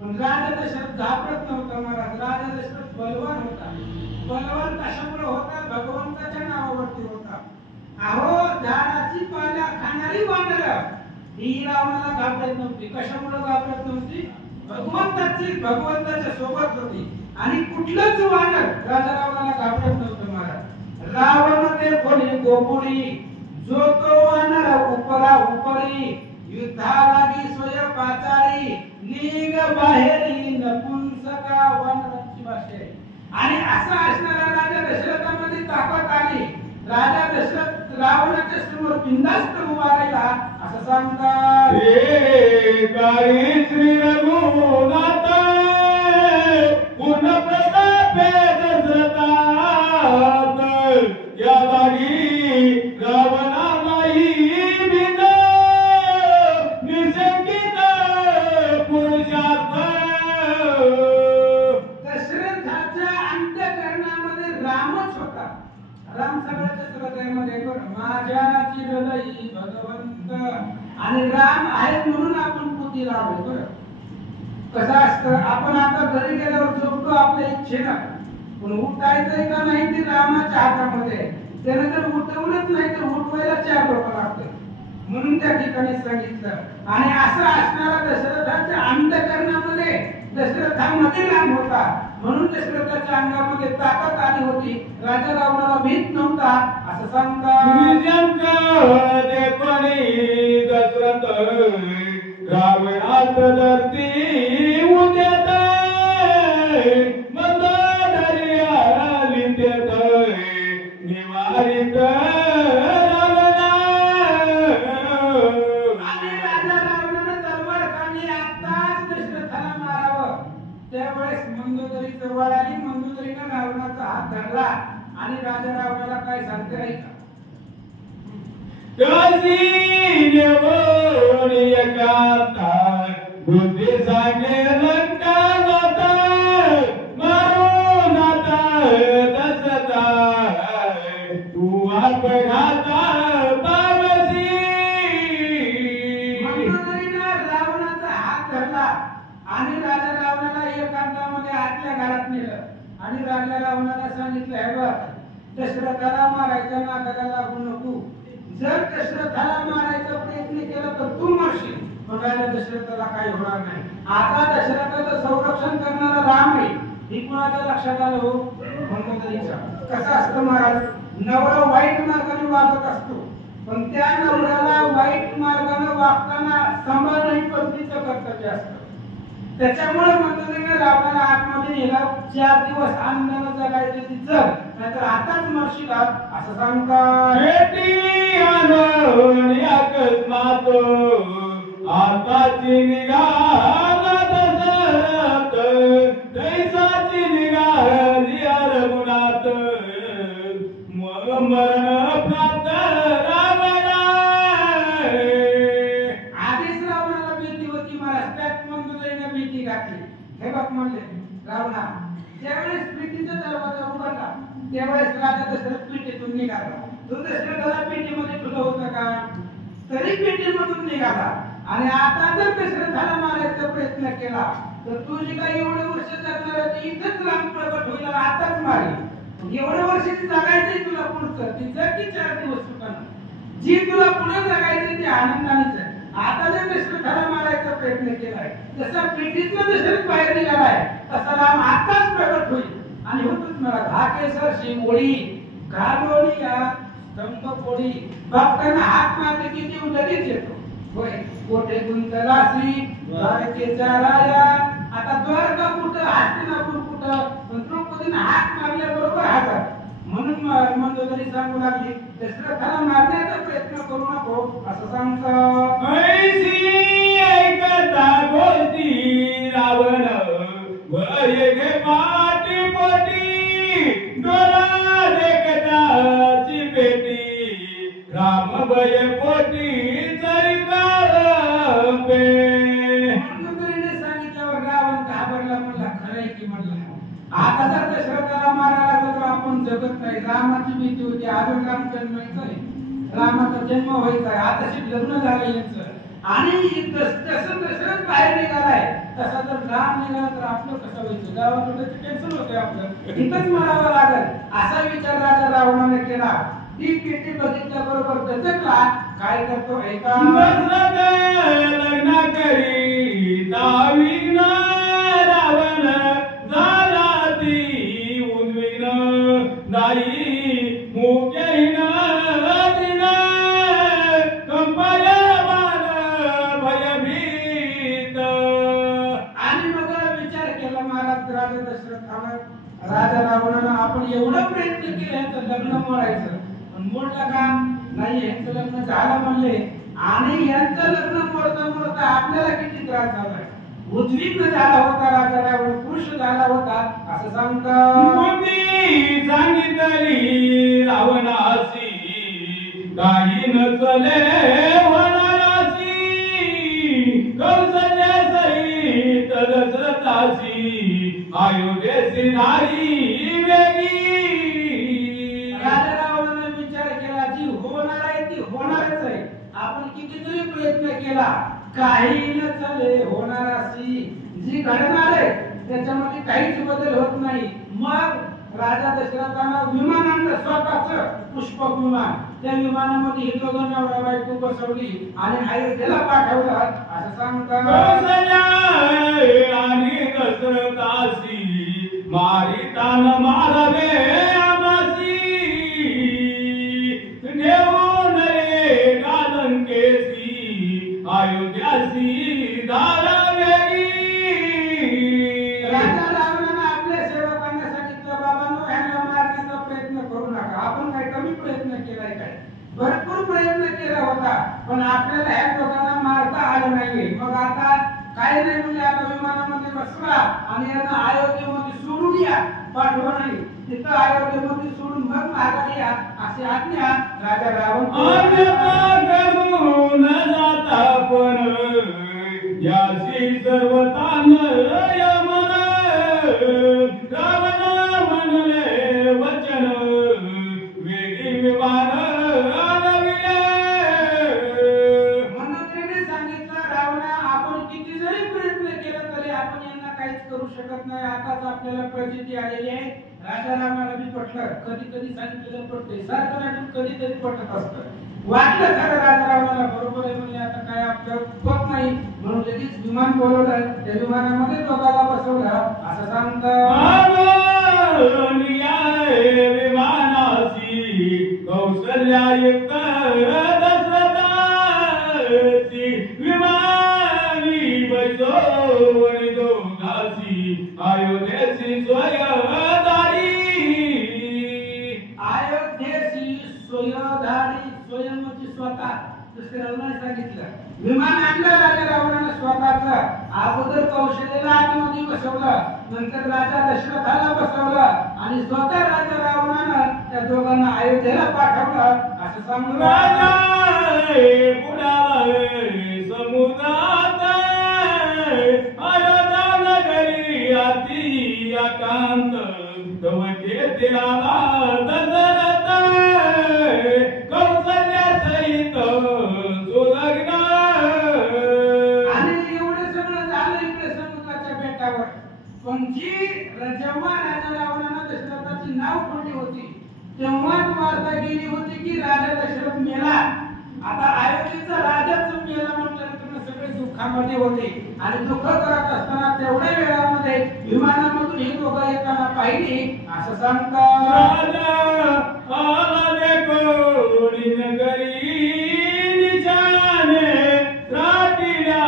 पण राजा दशरथ घाबरत नव्हता महाराज राजा दशरथ बलवान होता बलवान कशामुळे होता भगवंताच्या नावावरती होता अहो झाडाची पाला खाणारी वानरं ही रावणाला घाबरत नव्हती कशामुळे घाबरत नव्हती भगवंताच्या सोबत होती आणि कुठलंच वानर राजा रावणाला घाबरत नव्हतं महाराज रावण ते कोणी गोपुरी जो तो वानर उपरा उपरी युद्धा लागी सोय पाचारी निघ बाहेरी नपुंसका वानरांची भाषा आहे आणि असा असणारा राजा दशरथामध्ये ताकद आली राजा दशरथ रावणाच्या समोर बिनधास्त उभा राहिला असं सांगतात हे काही श्री रघुनाथ पूर्ण प्रतापे दशरथात या जागी रावणा नाही बिन निशंकित पुरुषार्थ दशरथाच्या अंतःकरणामध्ये रामच होता राम सगळ्याच्याच हृदयामध्ये माझ्याची हृदयी भगवंत आणि राम आहे म्हणून आपण पोती लावले बरं कसं असतं आपण आता घरी गेल्यावर झोपतो आपल्या इच्छेनं पण उठायचंय का नाही ते रामाच्या हातामध्ये त्याने जर उठवलंच नाही तर उठवायला 4 लोक लागतात म्हणून त्या ठिकाणी सांगितलं आणि असं असणारा दशरथाच्या अंतःकरणामध्ये दशरथामध्ये राम होता म्हणून दशरथाच्या अंगामध्ये ताकद आली होती राजा रावणाला भीत नव्हता असं सांगतात देखोनी दशरथ रावणात धरती उद्यात मंदादर्या लिंद्यात निवारित रावणा आणि राजा रावणानं तलवार काढली आताच दशरथाला मारावं त्यावेळेस मंदोदरी जवळ आली मंदोदरीनं रावणाचा हात धरला आणि राजा रावणाला काय सांगते ऐका काशी देवोनी एकांता बुद्धी सांगे लंका जाता मारून आता दशरथा तू अपघाता पावसी मंदोदरीनं रावणाचा हात धरला आणि राजा रावणाला एकांतामध्ये आतल्या घरात नेलं आणि राजा रावणाला सांगितलं हे बघ दशरथाला मारायचा नादाला लागू नको जर दशरथाला मारायचा प्रयत्न केला तर तू मरशील पण राजा दशरथाला काही होणार नाही आता दशरथाचं संरक्षण करणारा राम आहे ही कुणाच्या लक्षात आलं हो मंदोदरीच्या कसं असतं महाराज नवरा वाईट मार्गाने वागत असतो पण त्या नवऱ्याला वाईट मार्गाने वागताना सांभाळणं ही पत्नीचं कर्तव्य असतं त्याच्यामुळे मंदोदरीने रावणाला आतमध्ये नेला 4 दिवस आनंदाने जगायचे ती जग नाहीतर आताच मरशील असं सांगतात शेती आणून अकस्मात आताची निघाला दशरथ तैसाची निघाली रघुनाथ मरण प्राप्त रावणा आधीच रावणाला भीती होती महाराज त्यात मंदोदरीने भीती घातली हे बघ म्हणले रावणा ज्यावेळेस पेटीचा दरवाजा उघडला त्यावेळेस राजा दशरथ पेटीतून निघाला तो दशरथाला पेटीमध्ये ठेवलं होतं का तरी पेटीमधून निघाला आणि आता जर दशरथाला मारायचा प्रयत्न केला तर तुझी काही एवढे वर्ष जगणार ती इथंच राम प्रगट होईल आणि आताच मारेल. एवढ्या वर्षाची जगायचंय तुला पुढचं ती जग की 4 दिवस सुखानं. जी तुला पुढे जगायची ती आनंदानेच आहे. आता जर दशरथाला मारायचा प्रयत्न केलाय जसा पिंडीतला दशरथ बाहेर निघालाय तसा राम आताच प्रगट होईल आणि होतच मला धाकेसर शिंगोळी घालोळी या स्तंभ पोळी भक्तांना हात मारले की देव लगेच येतो. होय कोठे गुंतलासी द्वारकेचा राजा. आता द्वारका कुठं हस्तिनापूर कुठं पण द्रौपदीने हात मारल्याबरोबर हातात. म्हणून मंदोदरी सांगू लागली दशरथाला मारण्याचा प्रयत्न करू नको असं सांगतं. ऐकता गोष्टी रावण वय घे पाटी पोटी डोला देखताची पेटी राम भय पोटी आता जर दशरथाला मारायला लागलं तर आपण जगत नाही. रामाची भीती होती अजून राम जन्मायचंय रामाचा जन्म व्हायचा आताशी लग्न झालं यांचं आणि जसं दशरथ बाहेर निघालाय तसा जर राम निघाला तर आपलं कसं व्हायचं. गावाकडे टेन्शन होतंय आपलं इथंच मारावं लागेल असा विचार राजा रावणाने केला. ती पेटी बघितल्या बरोबर दचकला. काय करतो ऐका. लग्न करी दाविघ्न रावण झाला ती उद्विग्न नाही मुख्यहीन दिन कंपयमान भयभीत. आणि मग विचार केला महाराज राजा दशरथावर राजा रावणानं आपण एवढा प्रयत्न केला यांचं लग्न मोडायचं पण मोडलं का नाही. यांचं लग्न झालं म्हणले आणि यांचं लग्न मोडता आपल्याला किती त्रास झालाय. उद्विग्न झाला होता राजा रावण पुरुष झाला होता असं सांगतं. बुद्धी सांगितली रावणासी काही नचले होणारासी कौशल्या सहित दशरथासी अयोध्येसी नारी वेगी. राजा रावणाने विचार केला जी होणार आहे ती होणारच आहे. आपण किती जरी प्रयत्न केला काही नचले होणारासी जी घडणार आहे त्याच्यामध्ये काहीच बदल होत नाही. मग राजा दशरथानं विमान आणलं स्वतःच पुष्पक विमान. त्या विमानामध्ये ही दोघं नवरा बायको बसवली आणि अयोध्येला पाठवलं असं सांगतात. कौशल्या आणि दशरथासी मारितान मारवे आमासी देऊन रे गालंकेसी अयोध्यासी दारावेगी. राजा रावणाने आपल्या सेवकांना सांगितलं बाबांनो ह्यांना मारण्याचा प्रयत्न करू नका. आपण काय कमी प्रयत्न केलाय काय भरपूर प्रयत्न केला होता पण आपल्याला ह्या लोकांना मारता आलं नाहीये. मग आता काय नाही म्हणजे आता विमानामध्ये बसवा आणि यांना अयोध्येमध्ये सोडून या. पाठवा नाही तिथं अयोध्येमध्ये सोडून मग माघारी या अशी आज्ञा राजा रावण करून जाता पण यासी सर्वतान यमन रावण म्हणले वचन वेगी विमान आलविले. मंत्रीने सांगितलं रावणा आपण किती जरी प्रयत्न केला तरी आपण यांना काहीच करू शकत नाही. आताच आपल्याला प्रचिती आलेली आहे. राजा रावणाला बी पटलं. कधी कधी सांगितलेलं पटतंय सारखं नाटून कधीतरी पटत असतं. वाटलं खरं राजा रावणाला बरोबर आहे म्हणजे आता काय आपलं होत नाही म्हणून लगेच विमान बोलवलं. त्या विमानामध्ये दोघाला बसवलं असं सांगतं. विमानासी कौशल्यायुक्त दशरथासी विमानी बैसोवणी दोघासी अयोध्येसी स्वयंदारी. अयोध्येसी स्वयंधारी स्वयं म्हणजे स्वतः दुसऱ्या रावणाने सांगितलं. विमान आणलं राजा रावणाने स्वतःच. अगोदर कौशल्याला आतमध्ये बसवलं नंतर राजा दशरथाला बसवलं आणि स्वतः राजा रावणानं त्या दोघांना अयोध्येला पाठवलं असं सांगून राजा बुडाले समुद्रात अयोध्या नगरी अति एकांत कवचे तिला दशरथ कौशल्या सहित सुलग्न दुःखामध्ये होते आणि दुःख करत असताना तेवढ्या वेळामध्ये विमानामधून ही दोघं येताना पाहिली असं सांगतात. राजा आला देखो नगरी निशाने रातीला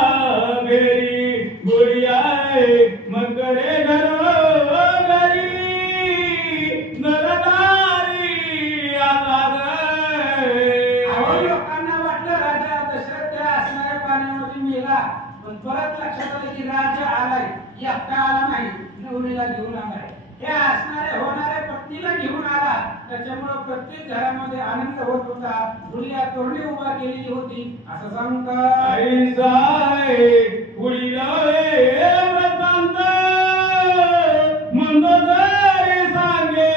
बेरी बुरियाए मकरे घरी नरनारी आजाद. लोकांना वाटलं राजा दशरथ त्या असणाऱ्या पाण्यामध्ये मेला, पण परत लक्षात आलं की राजा आलाय, एकटा आला नाही, नवरीला घेऊन आलाय, हे असणाऱ्या होणाऱ्या पत्नीला घेऊन आला. त्याच्यामुळे प्रत्येक घरामध्ये आनंद होत होता. मुलीला तोरणी उभा केलेली होती असं सांगतात. ऐसाय पुढीलावे व्रतांत मंदोदरी सांगे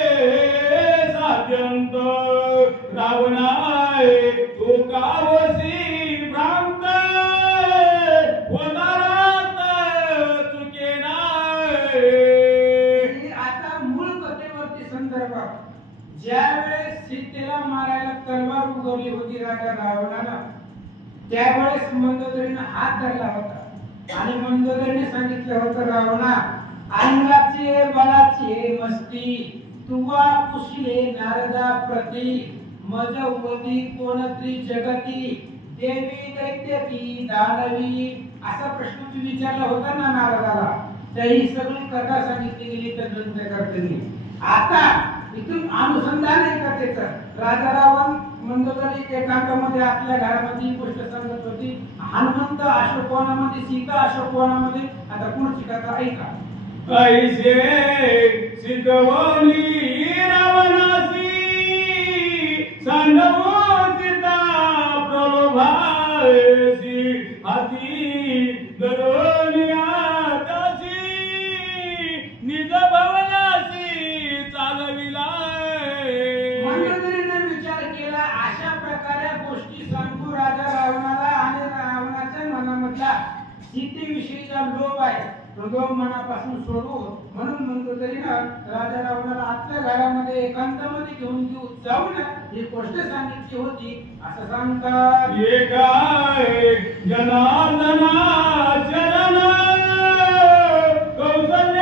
साध्यंत रावणाय तो कावसी भ्रांत वदारात चुके नाय. आता मूळ कथेवरती संदर्भ ज्यावेळेस सीतेला मारायला तलवार उगवली होती राजा रावणाला, त्यावेळेस मंदोदरीने हात धरला होता आणि मंदोदरीने सांगितलं होतं, रावणा अंगाचे बळाचे मस्ती तुवा कुशले नारदा प्रती मज वदी कोणत्री जगती देवी दैत्यकी दानवी असा प्रश्न तू विचारला होता ना नारदाला. त्याही सगळी कथा सांगितली गेली त्या ग्रंथकर्त्यांनी. आता इथून अनुसंधान आहे कथेचं. राजा रावण मंदोदरी एकांतामध्ये आपल्या घरामध्ये गोष्ट सांगत होती. हनुमंत अशोकवनामध्ये, सीता अशोकवनामध्ये. आता पुढची कथा ऐका. ऐसे सिद्धवनी रावणासी सांडवो सीता प्रलोभासी हाती दरोनिया दासी निज भवनासी चालविलाय. मंदोदरीने विचार केला, अशा प्रकारे गोष्टी सांगू राजा रावणाला आणि रावणाच्या मनामधला सीतेविषयीचा लोभ आहे, तो लोभ मनापासून सोडू म्हणून मंदोदरीनं राजा रावणाला आपल्या घरामध्ये एकांतामध्ये घेऊन जाऊन ही गोष्ट सांगितली होती असं सांगतात. एकाय जनार्दना चरण कौशल्य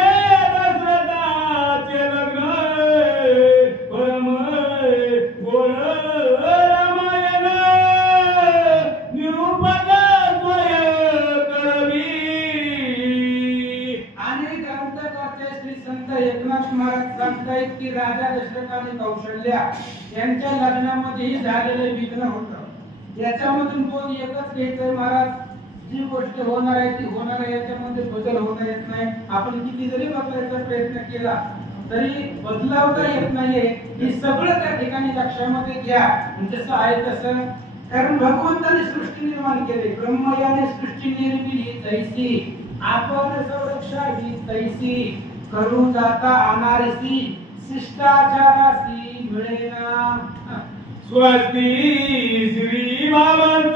दशरथाचे लग्न परम गोड रामायण निरूपण स्वय करवी. आणि ग्रंथकर्ते श्री संत एकनाथ महाराज सांगतायत की राजा दशरथ आणि कौशल्या यांच्या लग्नामध्ये झालेले विघ्न होतं. याच्यामधून कोण एकच घ्यायचंय महाराज, जी गोष्ट होणार आहे ती होणार आहे, याच्यामध्ये बदल होता येत नाही. आपण किती जरी बदलायचा प्रयत्न केला तरी बदलावता येत नाहीये. हे सगळं त्या ठिकाणी लक्षामध्ये घ्या. जसं आहे तसं, कारण भगवंताने सृष्टी निर्माण केली, ब्रह्मयाने सृष्टी निर्मिली तैसी आपण संरक्षा ही तैसी करू जाता अनारसी शिष्टाचारासी मिळेना. स्वस्ती श्री भगवंत